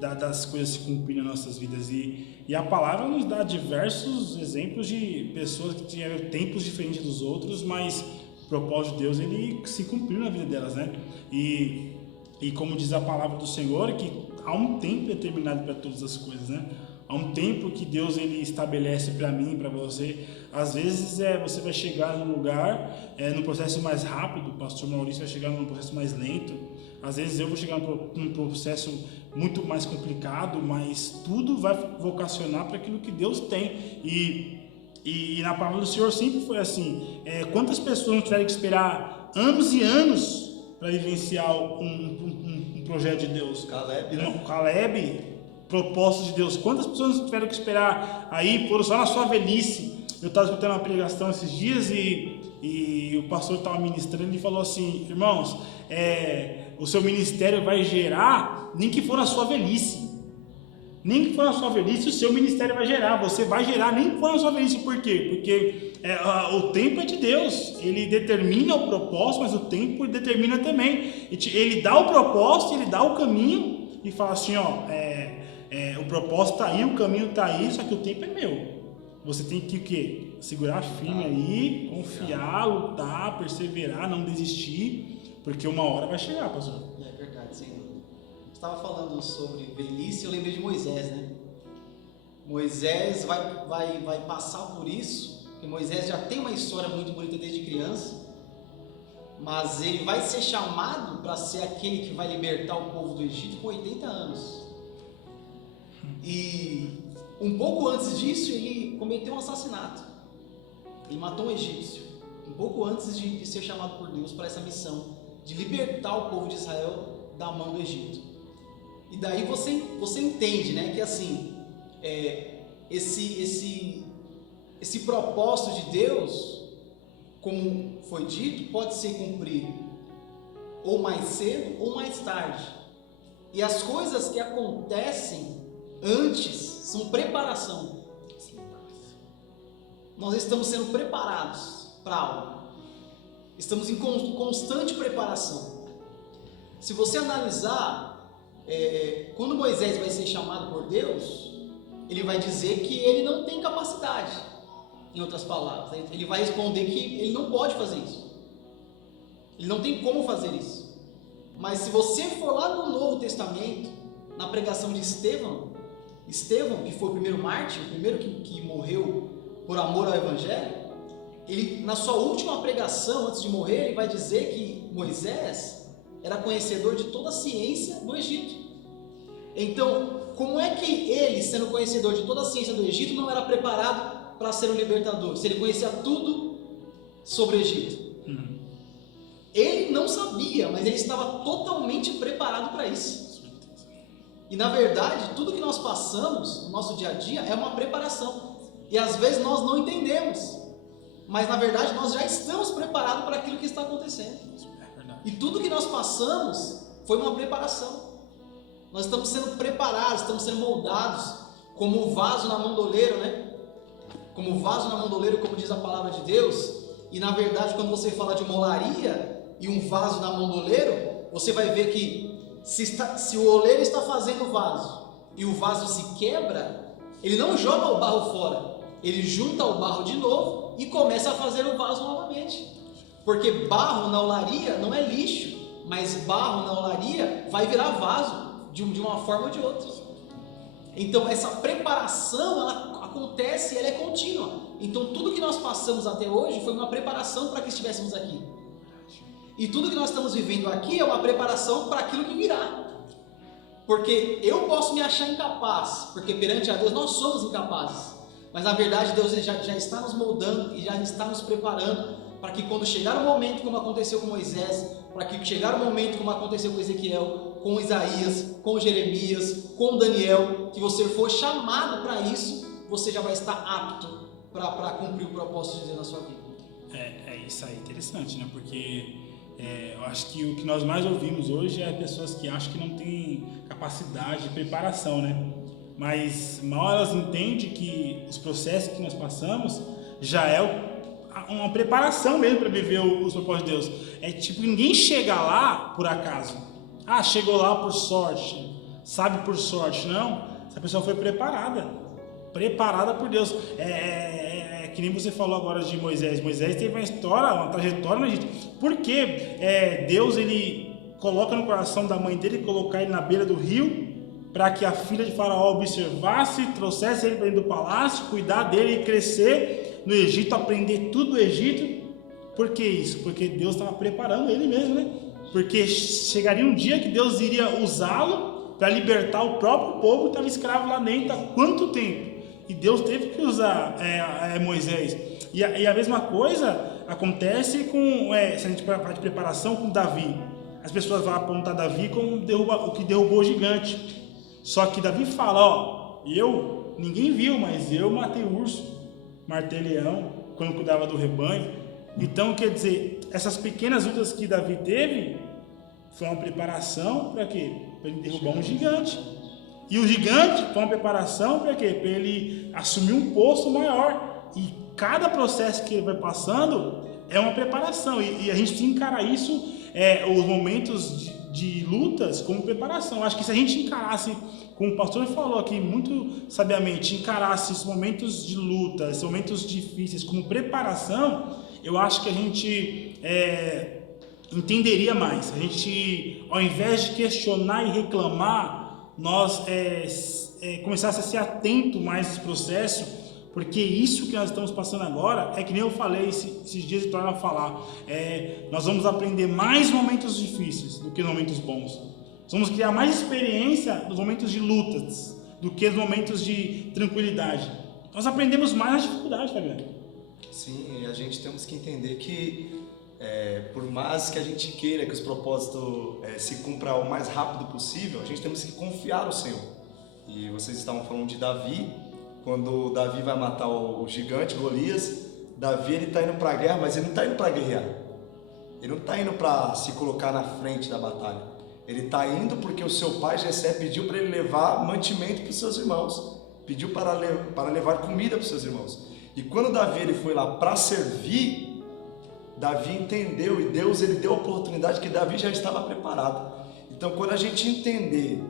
das coisas se cumprirem nas nossas vidas. E a palavra nos dá diversos exemplos de pessoas que tiveram tempos diferentes dos outros, mas o propósito de Deus ele se cumpriu na vida delas, né? E como diz a palavra do Senhor, que há um tempo determinado para todas as coisas, né? Há um tempo que Deus ele estabelece para mim e para você. Às vezes você vai chegar num lugar, num processo mais rápido, o pastor Maurício vai chegar num processo mais lento. Às vezes eu vou chegar num processo muito mais complicado, mas tudo vai vocacionar para aquilo que Deus tem. E na palavra do Senhor sempre foi assim. Quantas pessoas não tiveram que esperar anos e anos para vivenciar um projeto de Deus? Caleb, né? Caleb, propósito de Deus. Quantas pessoas tiveram que esperar aí, foram só na sua velhice? Eu estava escutando uma pregação esses dias e o pastor estava ministrando e falou assim, irmãos, o seu ministério vai gerar, nem que for na sua velhice. Nem que for na sua velhice, o seu ministério vai gerar. Você vai gerar, nem que for na sua velhice. Por quê? Porque o tempo é de Deus. Ele determina o propósito, mas o tempo determina também. Ele dá o propósito, ele dá o caminho e fala assim, o propósito está aí, o caminho está aí, só que o tempo é meu. Você tem que o quê? Segurar firme aí, confiar, lutar, perseverar, não desistir, porque uma hora vai chegar, pastor. É verdade, sem dúvida. Você estava falando sobre velhice, eu lembrei de Moisés, né? Moisés vai passar por isso, porque Moisés já tem uma história muito bonita desde criança, mas ele vai ser chamado para ser aquele que vai libertar o povo do Egito com 80 anos. E um pouco antes disso, ele cometeu um assassinato. Ele matou um egípcio. Um pouco antes de ser chamado por Deus para essa missão, de libertar o povo de Israel da mão do Egito. E daí você entende, né, que assim, esse propósito de Deus, como foi dito, pode ser cumprido ou mais cedo ou mais tarde. E as coisas que acontecem antes são preparação. Nós estamos sendo preparados para algo. Estamos em constante preparação. Se você analisar, quando Moisés vai ser chamado por Deus, ele vai dizer que ele não tem capacidade. Em outras palavras, ele vai responder que ele não pode fazer isso. Ele não tem como fazer isso. Mas se você for lá no Novo Testamento, na pregação de Estevão, que foi o primeiro mártir, o primeiro que morreu por amor ao Evangelho, ele, na sua última pregação, antes de morrer, ele vai dizer que Moisés era conhecedor de toda a ciência do Egito. Então, como é que ele, sendo conhecedor de toda a ciência do Egito, não era preparado para ser um libertador? Se ele conhecia tudo sobre o Egito. Ele não sabia, mas ele estava totalmente preparado para isso. E na verdade, tudo que nós passamos no nosso dia a dia é uma preparação. E às vezes nós não entendemos. Mas na verdade nós já estamos preparados para aquilo que está acontecendo. E tudo que nós passamos foi uma preparação. Nós estamos sendo preparados, estamos sendo moldados como o vaso na mão do oleiro, né? Como o vaso na mão do oleiro, como diz a palavra de Deus. E na verdade, quando você fala de uma olaria e um vaso na mão do oleiro, você vai ver que se o oleiro está fazendo o vaso e o vaso se quebra, ele não joga o barro fora, ele junta o barro de novo e começa a fazer o vaso novamente. Porque barro na olaria não é lixo, mas barro na olaria vai virar vaso de uma forma ou de outra. Então essa preparação, ela acontece e ela é contínua. Então tudo que nós passamos até hoje foi uma preparação para que estivéssemos aqui. E tudo que nós estamos vivendo aqui é uma preparação para aquilo que virá. Porque eu posso me achar incapaz, porque perante a Deus nós somos incapazes. Mas na verdade Deus já está nos moldando e já está nos preparando para que quando chegar o momento, como aconteceu com Moisés, para que chegar o momento, como aconteceu com Ezequiel, com Isaías, com Jeremias, com Daniel, que você for chamado para isso, você já vai estar apto para cumprir o propósito de Deus na sua vida. Isso aí, interessante, né? Porque eu acho que o que nós mais ouvimos hoje é pessoas que acham que não têm capacidade de preparação, né? Mas mal elas entendem que os processos que nós passamos já é uma preparação mesmo para viver os propósitos de Deus. É tipo, ninguém chega lá por acaso. Chegou lá por sorte, sabe, por sorte. Não, essa pessoa foi preparada por Deus. Que nem você falou agora de Moisés. Moisés teve uma história, uma trajetória no Egito. Porque Deus, ele coloca no coração da mãe dele colocar ele na beira do rio para que a filha de Faraó observasse, trouxesse ele para dentro do palácio, cuidar dele e crescer no Egito, aprender tudo do Egito. Por que isso? Porque Deus estava preparando ele mesmo, né? Porque chegaria um dia que Deus iria usá-lo para libertar o próprio povo que estava escravo lá dentro há quanto tempo? E Deus teve que usar Moisés. E a mesma coisa acontece com, se a gente falar de preparação, com Davi. As pessoas vão apontar Davi como o que derrubou o gigante. Só que Davi fala, ninguém viu, mas eu matei urso, matei leão, quando cuidava do rebanho. Então, quer dizer, essas pequenas lutas que Davi teve, foi uma preparação para quê? Para ele derrubar um gigante. E o gigante foi uma preparação para quê? Para ele assumir um posto maior. E cada processo que ele vai passando é uma preparação. E a gente tem que encarar isso, os momentos de lutas, como preparação. Acho que se a gente encarasse, como o pastor falou aqui muito sabiamente, encarasse esses momentos de luta, esses momentos difíceis como preparação, eu acho que a gente entenderia mais. A gente, ao invés de questionar e reclamar, nós começasse a ser atento mais a esse processo, porque isso que nós estamos passando agora é que nem eu falei esses dias e torno a falar, nós vamos aprender mais momentos difíceis do que momentos bons. Nós vamos criar mais experiência nos momentos de lutas do que nos momentos de tranquilidade. Nós aprendemos mais na dificuldade, Fabiano. Sim, e a gente temos que entender que por mais que a gente queira que os propósitos se cumpram o mais rápido possível, a gente temos que confiar no Senhor. E vocês estavam falando de Davi, quando Davi vai matar o gigante Golias, Davi ele está indo para a guerra, mas ele não está indo para guerrear. Ele não está indo para se colocar na frente da batalha. Ele está indo porque o seu pai Jessé pediu para ele levar mantimento para os seus irmãos. Pediu para levar comida para os seus irmãos. E quando Davi ele foi lá para servir, Davi entendeu e Deus ele deu a oportunidade que Davi já estava preparado. Então quando a gente entender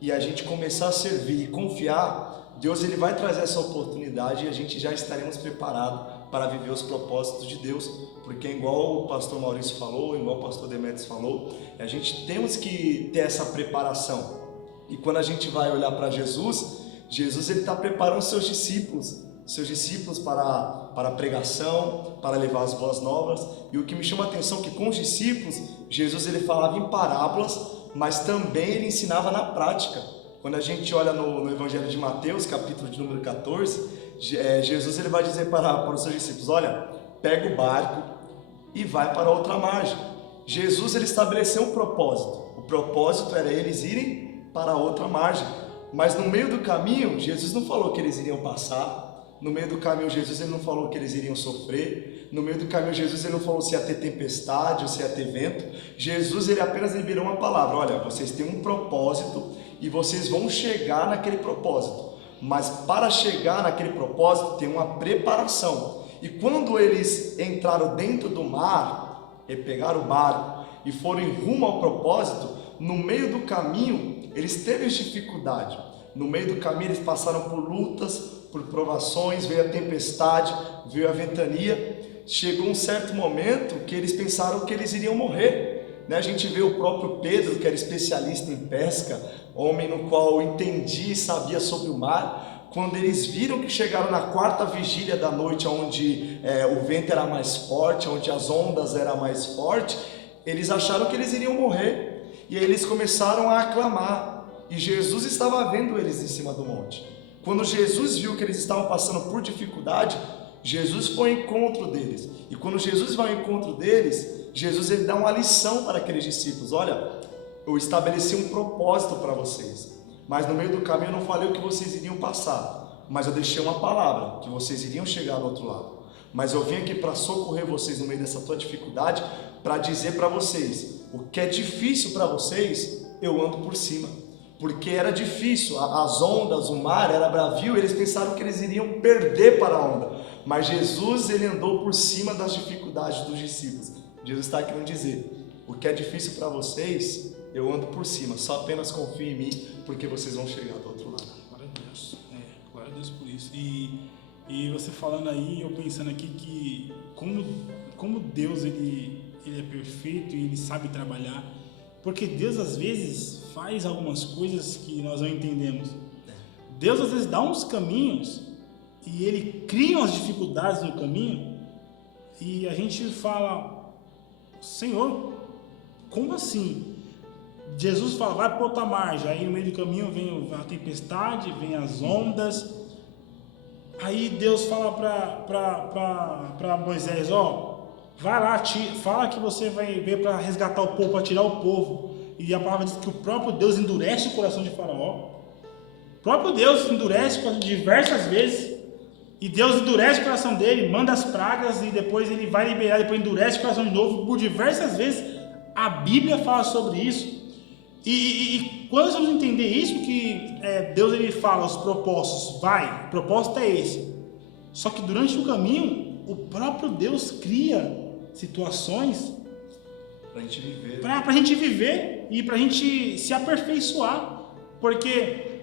e a gente começar a servir e confiar, Deus ele vai trazer essa oportunidade e a gente já estaremos preparados para viver os propósitos de Deus, porque igual o pastor Maurício falou, igual o pastor Demetrios falou, a gente temos que ter essa preparação. E quando a gente vai olhar para Jesus ele está preparando seus discípulos para a pregação, para levar as boas novas. E o que me chama a atenção é que com os discípulos, Jesus ele falava em parábolas, mas também ele ensinava na prática. Quando a gente olha no Evangelho de Mateus, capítulo de número 14, Jesus ele vai dizer para os seus discípulos, olha, pega o barco e vai para outra margem. Jesus ele estabeleceu um propósito. O propósito era eles irem para outra margem. Mas no meio do caminho, Jesus não falou que eles iriam passar. No meio do caminho, Jesus ele não falou que eles iriam sofrer. No meio do caminho, Jesus ele não falou se ia ter tempestade ou se ia ter vento. Jesus ele apenas liberou uma palavra. Olha, vocês têm um propósito e vocês vão chegar naquele propósito. Mas para chegar naquele propósito, tem uma preparação. E quando eles entraram dentro do mar, e pegaram o barco e foram em rumo ao propósito, no meio do caminho, eles teve dificuldade. No meio do caminho eles passaram por lutas, por provações, veio a tempestade, veio a ventania. Chegou um certo momento que eles pensaram que eles iriam morrer. A gente vê o próprio Pedro, que era especialista em pesca, homem no qual entendia e sabia sobre o mar. Quando eles viram que chegaram na quarta vigília da noite, onde o vento era mais forte, onde as ondas eram mais fortes, eles acharam que eles iriam morrer. E aí eles começaram a aclamar, e Jesus estava vendo eles em cima do monte. Quando Jesus viu que eles estavam passando por dificuldade, Jesus foi ao encontro deles. E quando Jesus vai ao encontro deles, Jesus ele dá uma lição para aqueles discípulos. Olha, eu estabeleci um propósito para vocês, mas no meio do caminho eu não falei o que vocês iriam passar, mas eu deixei uma palavra, que vocês iriam chegar do outro lado. Mas eu vim aqui para socorrer vocês no meio dessa tua dificuldade, para dizer para vocês, o que é difícil para vocês, eu ando por cima. Porque era difícil, as ondas, o mar era bravio, eles pensaram que eles iriam perder para a onda. Mas Jesus, ele andou por cima das dificuldades dos discípulos. Jesus está querendo dizer, o que é difícil para vocês, eu ando por cima, só apenas confie em mim, porque vocês vão chegar do outro lado. Glória a Deus, glória a Deus por isso. E você falando aí, eu pensando aqui que como Deus ele é perfeito e ele sabe trabalhar, porque Deus às vezes faz algumas coisas que nós não entendemos. Deus às vezes dá uns caminhos e ele cria umas dificuldades no caminho e a gente fala, Senhor, como assim? Jesus fala, vai para outra margem, aí no meio do caminho vem a tempestade, vem as ondas, aí Deus fala para Moisés, vai lá, fala que você vai ver para resgatar o povo, para tirar o povo. E a palavra diz que o próprio Deus endurece o coração de Faraó. O próprio Deus endurece o coração diversas vezes. E Deus endurece o coração dele, manda as pragas e depois ele vai liberar, depois endurece o coração de novo. Por diversas vezes a Bíblia fala sobre isso. E quando nós vamos entender isso, que Deus ele fala os propósitos, o propósito é esse. Só que durante o caminho, o próprio Deus cria situações para a gente viver e para a gente se aperfeiçoar, porque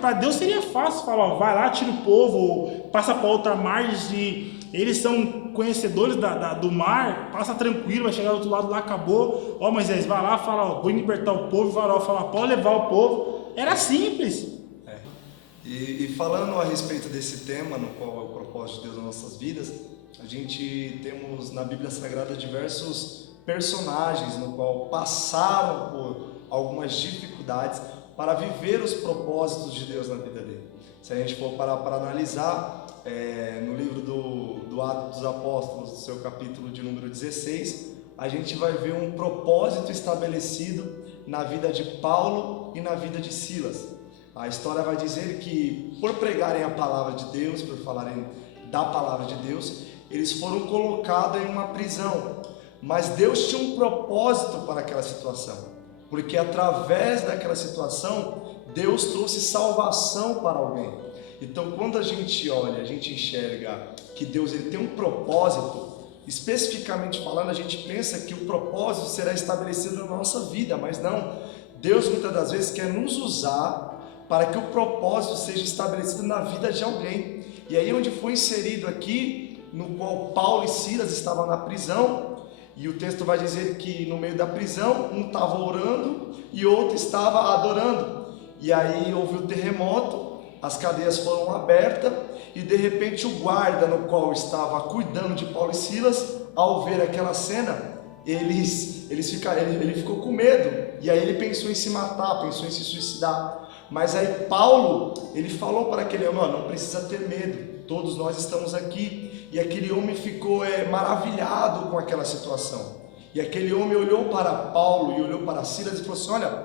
para Deus seria fácil falar, vai lá, tira o povo, passa para outra margem, eles são conhecedores do mar, passa tranquilo, vai chegar do outro lado lá, acabou, Moisés, vai lá, fala, vou libertar o povo, vai lá, fala, pode levar o povo, era simples. E falando a respeito desse tema, no qual é o propósito de Deus nas nossas vidas, a gente temos na Bíblia Sagrada diversos personagens no qual passaram por algumas dificuldades para viver os propósitos de Deus na vida dele. Se a gente for para analisar no livro do Atos dos Apóstolos, no seu capítulo de número 16, a gente vai ver um propósito estabelecido na vida de Paulo e na vida de Silas. A história vai dizer que por pregarem a palavra de Deus, por falarem da palavra de Deus, eles foram colocados em uma prisão. mas Deus tinha um propósito para aquela situação, porque através daquela situação, Deus trouxe salvação para alguém. Então, quando a gente olha, a gente enxerga que Deus ele tem um propósito, especificamente falando, a gente pensa que o propósito será estabelecido na nossa vida, mas não. Deus muitas das vezes quer nos usar para que o propósito seja estabelecido na vida de alguém. E aí onde foi inserido aqui, no qual Paulo e Silas estavam na prisão, e o texto vai dizer que no meio da prisão, um estava orando e outro estava adorando. E aí houve o terremoto, as cadeias foram abertas, e de repente o guarda no qual estava cuidando de Paulo e Silas, ao ver aquela cena, ele ficou com medo, e aí ele pensou em se matar, pensou em se suicidar. Mas aí Paulo, ele falou para aquele homem, não precisa ter medo, todos nós estamos aqui. E aquele homem ficou maravilhado com aquela situação. E aquele homem olhou para Paulo e olhou para Silas e falou assim, olha,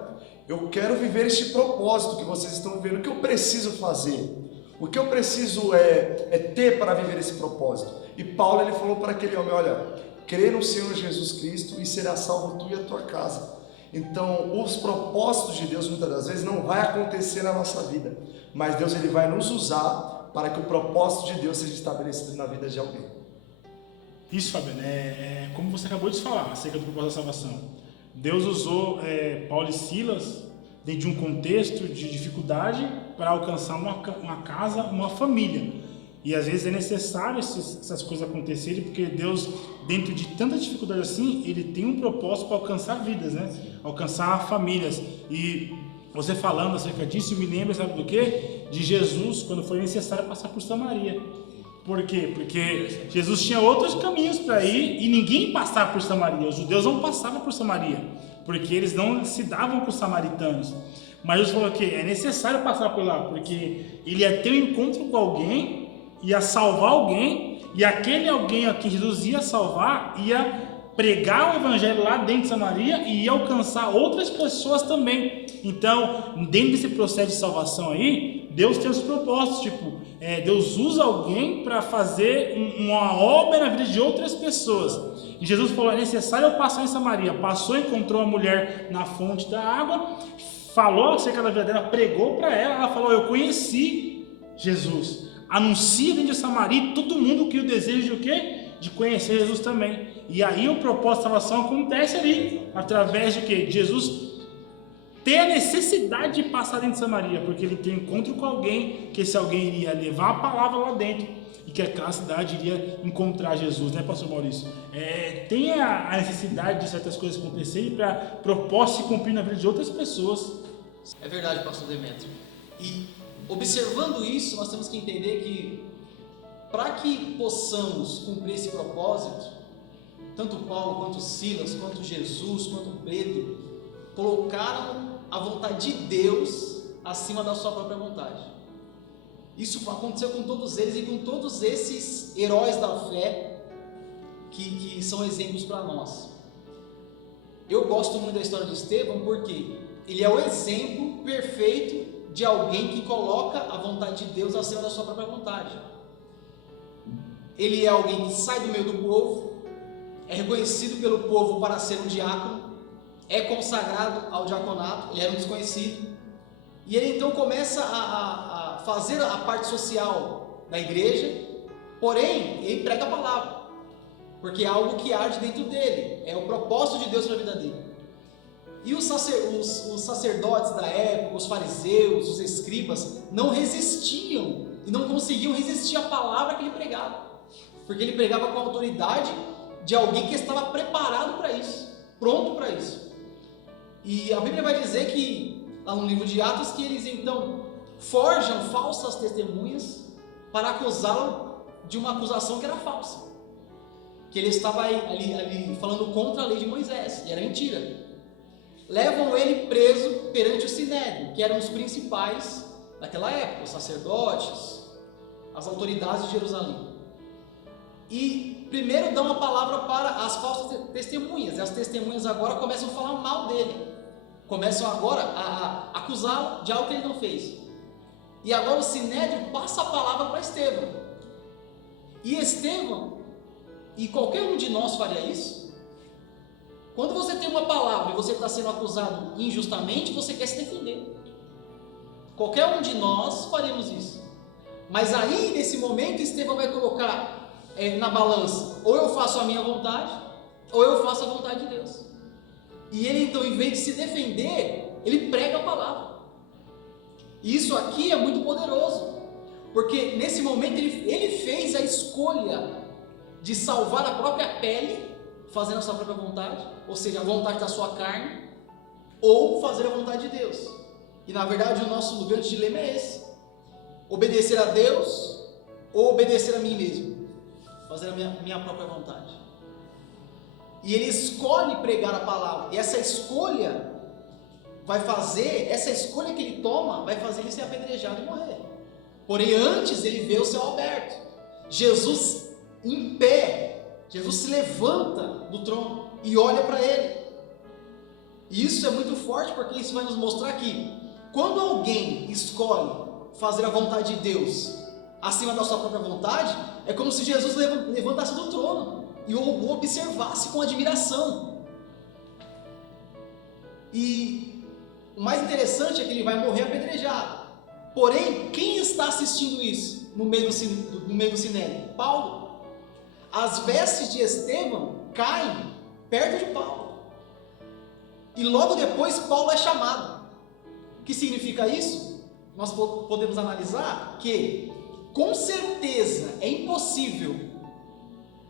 eu quero viver este propósito que vocês estão vivendo, o que eu preciso fazer? O que eu preciso ter para viver esse propósito? E Paulo ele falou para aquele homem, olha, crê no Senhor Jesus Cristo e será salvo tu e a tua casa. Então, os propósitos de Deus muitas das vezes não vai acontecer na nossa vida, mas Deus ele vai nos usar para que o propósito de Deus seja estabelecido na vida de alguém. Isso, Fabiano, como você acabou de falar acerca do propósito da salvação. Deus usou Paulo e Silas dentro de um contexto de dificuldade para alcançar uma casa, uma família. E às vezes é necessário essas coisas acontecerem, porque Deus, dentro de tanta dificuldade assim, Ele tem um propósito para alcançar vidas, né? Alcançar famílias. E você falando acerca disso, me lembra, sabe do quê? De Jesus, quando foi necessário passar por Samaria. Por quê? Porque Jesus tinha outros caminhos para ir e ninguém passava por Samaria. Os judeus não passavam por Samaria, porque eles não se davam com os samaritanos. Mas Jesus falou que é necessário passar por lá, porque ele ia ter um encontro com alguém, ia salvar alguém, e aquele alguém a quem Jesus ia salvar, ia pregar o evangelho lá dentro de Samaria e ia alcançar outras pessoas também. Então, dentro desse processo de salvação aí, Deus tem os propósitos, Deus usa alguém para fazer uma obra na vida de outras pessoas. E Jesus falou, é necessário eu passar em Samaria. Passou, encontrou a mulher na fonte da água, falou acerca da vida dela, pregou para ela, ela falou, eu conheci Jesus. Anuncia dentro de Samaria, todo mundo que o deseja de o quê? De conhecer Jesus também. E aí o propósito da salvação acontece ali, através de quê? Jesus ter a necessidade de passar dentro de Samaria, porque ele tem encontro com alguém, que esse alguém iria levar a palavra lá dentro, e que aquela cidade iria encontrar Jesus, né, pastor Maurício? Tem a necessidade de certas coisas acontecerem para propósito se cumprir na vida de outras pessoas. É verdade, pastor Demétrio. E observando isso, nós temos que entender que para que possamos cumprir esse propósito, tanto Paulo, quanto Silas, quanto Jesus, quanto Pedro, colocaram a vontade de Deus acima da sua própria vontade. Isso aconteceu com todos eles e com todos esses heróis da fé que são exemplos para nós. Eu gosto muito da história de Estevão porque ele é o exemplo perfeito de alguém que coloca a vontade de Deus acima da sua própria vontade. Ele é alguém que sai do meio do povo, é reconhecido pelo povo para ser um diácono, é consagrado ao diaconato, ele era um desconhecido, e ele então começa a fazer a parte social da igreja, porém, ele prega a palavra, porque é algo que arde dentro dele, é o propósito de Deus para a vida dele. E os sacerdotes da época, os fariseus, os escribas, não resistiam e não conseguiam resistir à palavra que ele pregava, porque ele pregava com a autoridade de alguém que estava preparado para isso, pronto para isso. E a Bíblia vai dizer que, lá no livro de Atos, que eles então forjam falsas testemunhas para acusá-lo de uma acusação que era falsa, que ele estava ali falando contra a lei de Moisés, e era mentira. Levam ele preso perante o Sinédrio, que eram os principais daquela época, os sacerdotes, as autoridades de Jerusalém. E primeiro dão a palavra para as falsas testemunhas, e as testemunhas agora começam a falar mal dele, começam agora a acusá-lo de algo que ele não fez. E agora o Sinédrio passa a palavra para Estevão. E Estevão, e qualquer um de nós faria isso, Quando você tem uma palavra e você está sendo acusado injustamente, você quer se defender. Qualquer um de nós faremos isso. Mas aí, nesse momento, Estevão vai colocar na balança: ou eu faço a minha vontade, ou eu faço a vontade de Deus. E ele, então, em vez de se defender, ele prega a palavra. E isso aqui é muito poderoso, porque nesse momento ele fez a escolha de salvar a própria pele, fazendo a sua própria vontade, ou seja, a vontade da sua carne, ou fazer a vontade de Deus. E na verdade o nosso grande dilema é esse: obedecer a Deus ou obedecer a mim mesmo, fazer a minha própria vontade. E ele escolhe pregar a palavra, e essa escolha que ele toma vai fazer ele ser apedrejado e morrer. Porém, antes ele vê o céu aberto, Jesus em pé, Jesus se levanta do trono e olha para ele. E isso é muito forte, porque isso vai nos mostrar que quando alguém escolhe fazer a vontade de Deus acima da sua própria vontade, é como se Jesus levantasse do trono e o observasse com admiração. E o mais interessante é que ele vai morrer apedrejado. Porém, quem está assistindo isso no meio do sinédrio? Paulo. As vestes de Estevão caem perto de Paulo. E logo depois Paulo é chamado. O que significa isso? Nós podemos analisar que, com certeza, é impossível.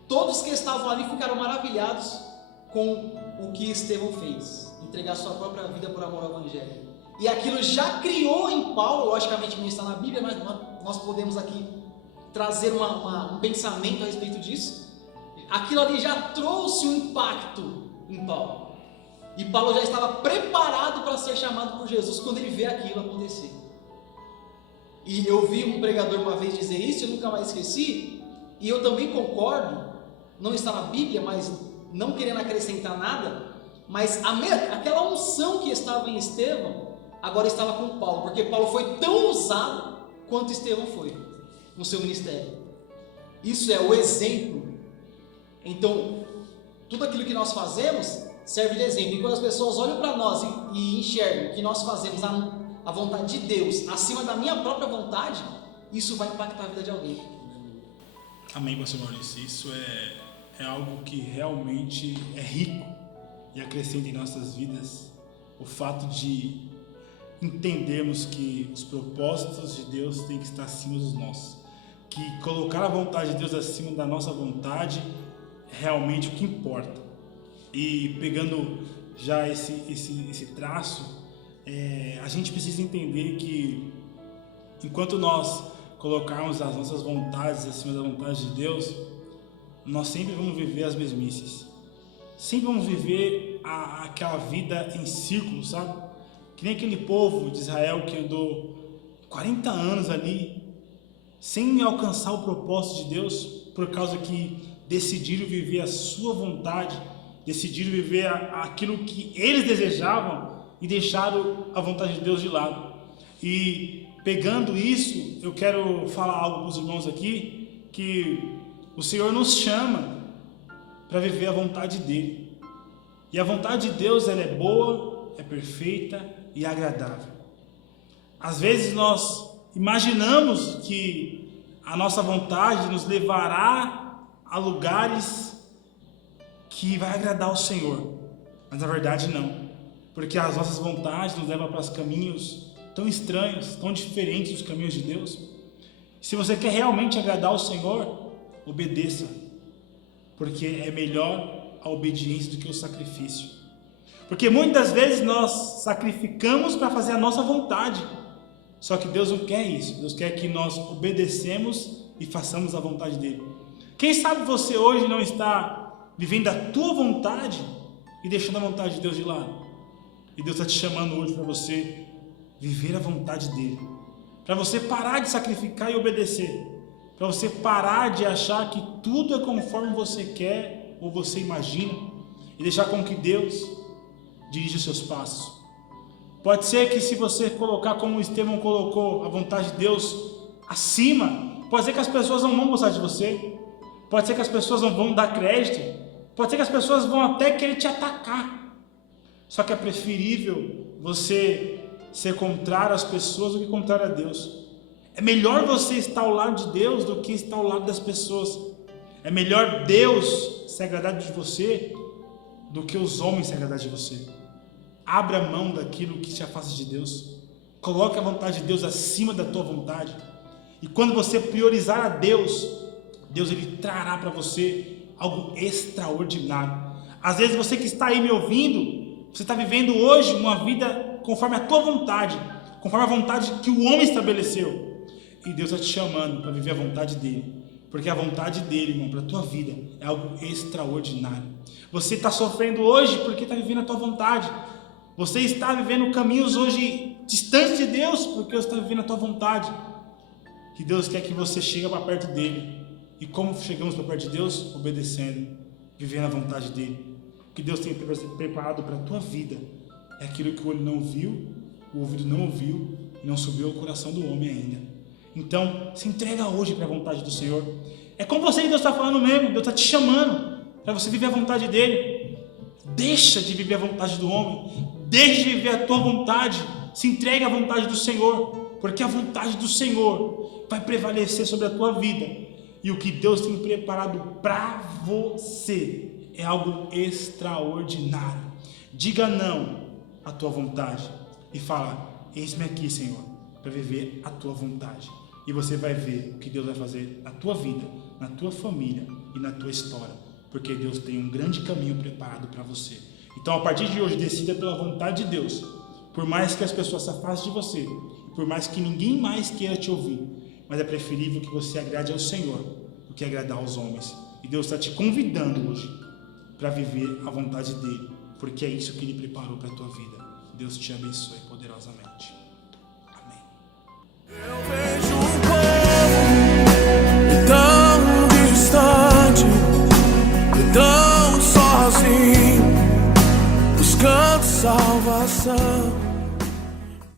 Todos que estavam ali ficaram maravilhados com o que Estevão fez, entregar sua própria vida por amor ao Evangelho. E aquilo já criou em Paulo, logicamente não está na Bíblia, mas nós podemos aqui trazer um pensamento a respeito disso. Aquilo ali já trouxe um impacto em Paulo. E Paulo já estava preparado para ser chamado por Jesus quando ele vê aquilo acontecer. E eu vi um pregador uma vez dizer isso, eu nunca mais esqueci, e eu também concordo, não está na Bíblia, mas não querendo acrescentar nada, mas aquela unção que estava em Estevão, agora estava com Paulo, porque Paulo foi tão usado quanto Estevão foi no seu ministério. Isso é o exemplo. Então, tudo aquilo que nós fazemos serve de exemplo. E quando as pessoas olham para nós e enxergam que nós fazemos a vontade de Deus acima da minha própria vontade, isso vai impactar a vida de alguém. Amém, pastor Maurício. Isso é algo que realmente é rico e acrescenta em nossas vidas o fato de entendermos que os propósitos de Deus têm que estar acima dos nossos, que colocar a vontade de Deus acima da nossa vontade é realmente o que importa. E pegando já esse traço, a gente precisa entender que enquanto nós colocarmos as nossas vontades acima da vontade de Deus, nós sempre vamos viver as mesmices, sempre vamos viver aquela vida em círculo, sabe? Que nem aquele povo de Israel que andou 40 anos ali sem alcançar o propósito de Deus, por causa que decidiram viver a sua vontade, decidiram viver aquilo que eles desejavam e deixaram a vontade de Deus de lado. E pegando isso, eu quero falar algo para os irmãos aqui, que o Senhor nos chama para viver a vontade dele. E a vontade de Deus, ela é boa, é perfeita e agradável. Às vezes nós imaginamos que a nossa vontade nos levará a lugares que vai agradar ao Senhor, mas na verdade não, porque as nossas vontades nos levam para caminhos tão estranhos, tão diferentes dos caminhos de Deus. Se você quer realmente agradar ao Senhor, obedeça, porque é melhor a obediência do que o sacrifício. Porque muitas vezes nós sacrificamos para fazer a nossa vontade, só que Deus não quer isso. Deus quer que nós obedecemos e façamos a vontade dele. Quem sabe você hoje não está vivendo a tua vontade e deixando a vontade de Deus de lado, e Deus está te chamando hoje para você viver a vontade dele, para você parar de sacrificar e obedecer, para você parar de achar que tudo é conforme você quer ou você imagina, e deixar com que Deus dirija os seus passos. Pode ser que se você colocar como o Estevão colocou a vontade de Deus acima, pode ser que as pessoas não vão gostar de você, pode ser que as pessoas não vão dar crédito, Pode ser que as pessoas vão até querer te atacar. Só que é preferível você ser contrário às pessoas do que contrário a Deus. É melhor você estar ao lado de Deus do que estar ao lado das pessoas. É melhor Deus se agradar de você do que os homens se agradar de você. Abra mão daquilo que te afasta de Deus. Coloque a vontade de Deus acima da tua vontade. E quando você priorizar a Deus, Deus ele trará para você algo extraordinário. Às vezes você que está aí me ouvindo, você está vivendo hoje uma vida conforme a tua vontade, conforme a vontade que o homem estabeleceu. E Deus está te chamando para viver a vontade dele. Porque a vontade dele, irmão, para a tua vida é algo extraordinário. Você está sofrendo hoje porque está vivendo a tua vontade. Você está vivendo caminhos hoje distantes de Deus porque você está vivendo a tua vontade. Que Deus quer que você chegue para perto dele. E como chegamos para perto de Deus? Obedecendo, vivendo a vontade dele. O que Deus tem preparado para a tua vida é aquilo que o olho não viu, o ouvido não ouviu e não subiu ao coração do homem ainda. Então, se entrega hoje para a vontade do Senhor. É com você que Deus está falando mesmo. Deus está te chamando para você viver a vontade dele. Deixa de viver a vontade do homem. Deixa de viver a tua vontade. Se entregue à vontade do Senhor. Porque a vontade do Senhor vai prevalecer sobre a tua vida. E o que Deus tem preparado para você é algo extraordinário. Diga não à tua vontade. E fala, eis-me aqui, Senhor, para viver a tua vontade. E você vai ver o que Deus vai fazer na tua vida, na tua família e na tua história. Porque Deus tem um grande caminho preparado para você. Então, a partir de hoje, decida pela vontade de Deus. Por mais que as pessoas se afastem de você, por mais que ninguém mais queira te ouvir, mas é preferível que você agrade ao Senhor do que agradar aos homens. E Deus está te convidando hoje para viver a vontade dele, porque é isso que ele preparou para a tua vida. Deus te abençoe poderosamente. Amém. Eu vejo um povo tão distante, tão sozinho, buscando salvação.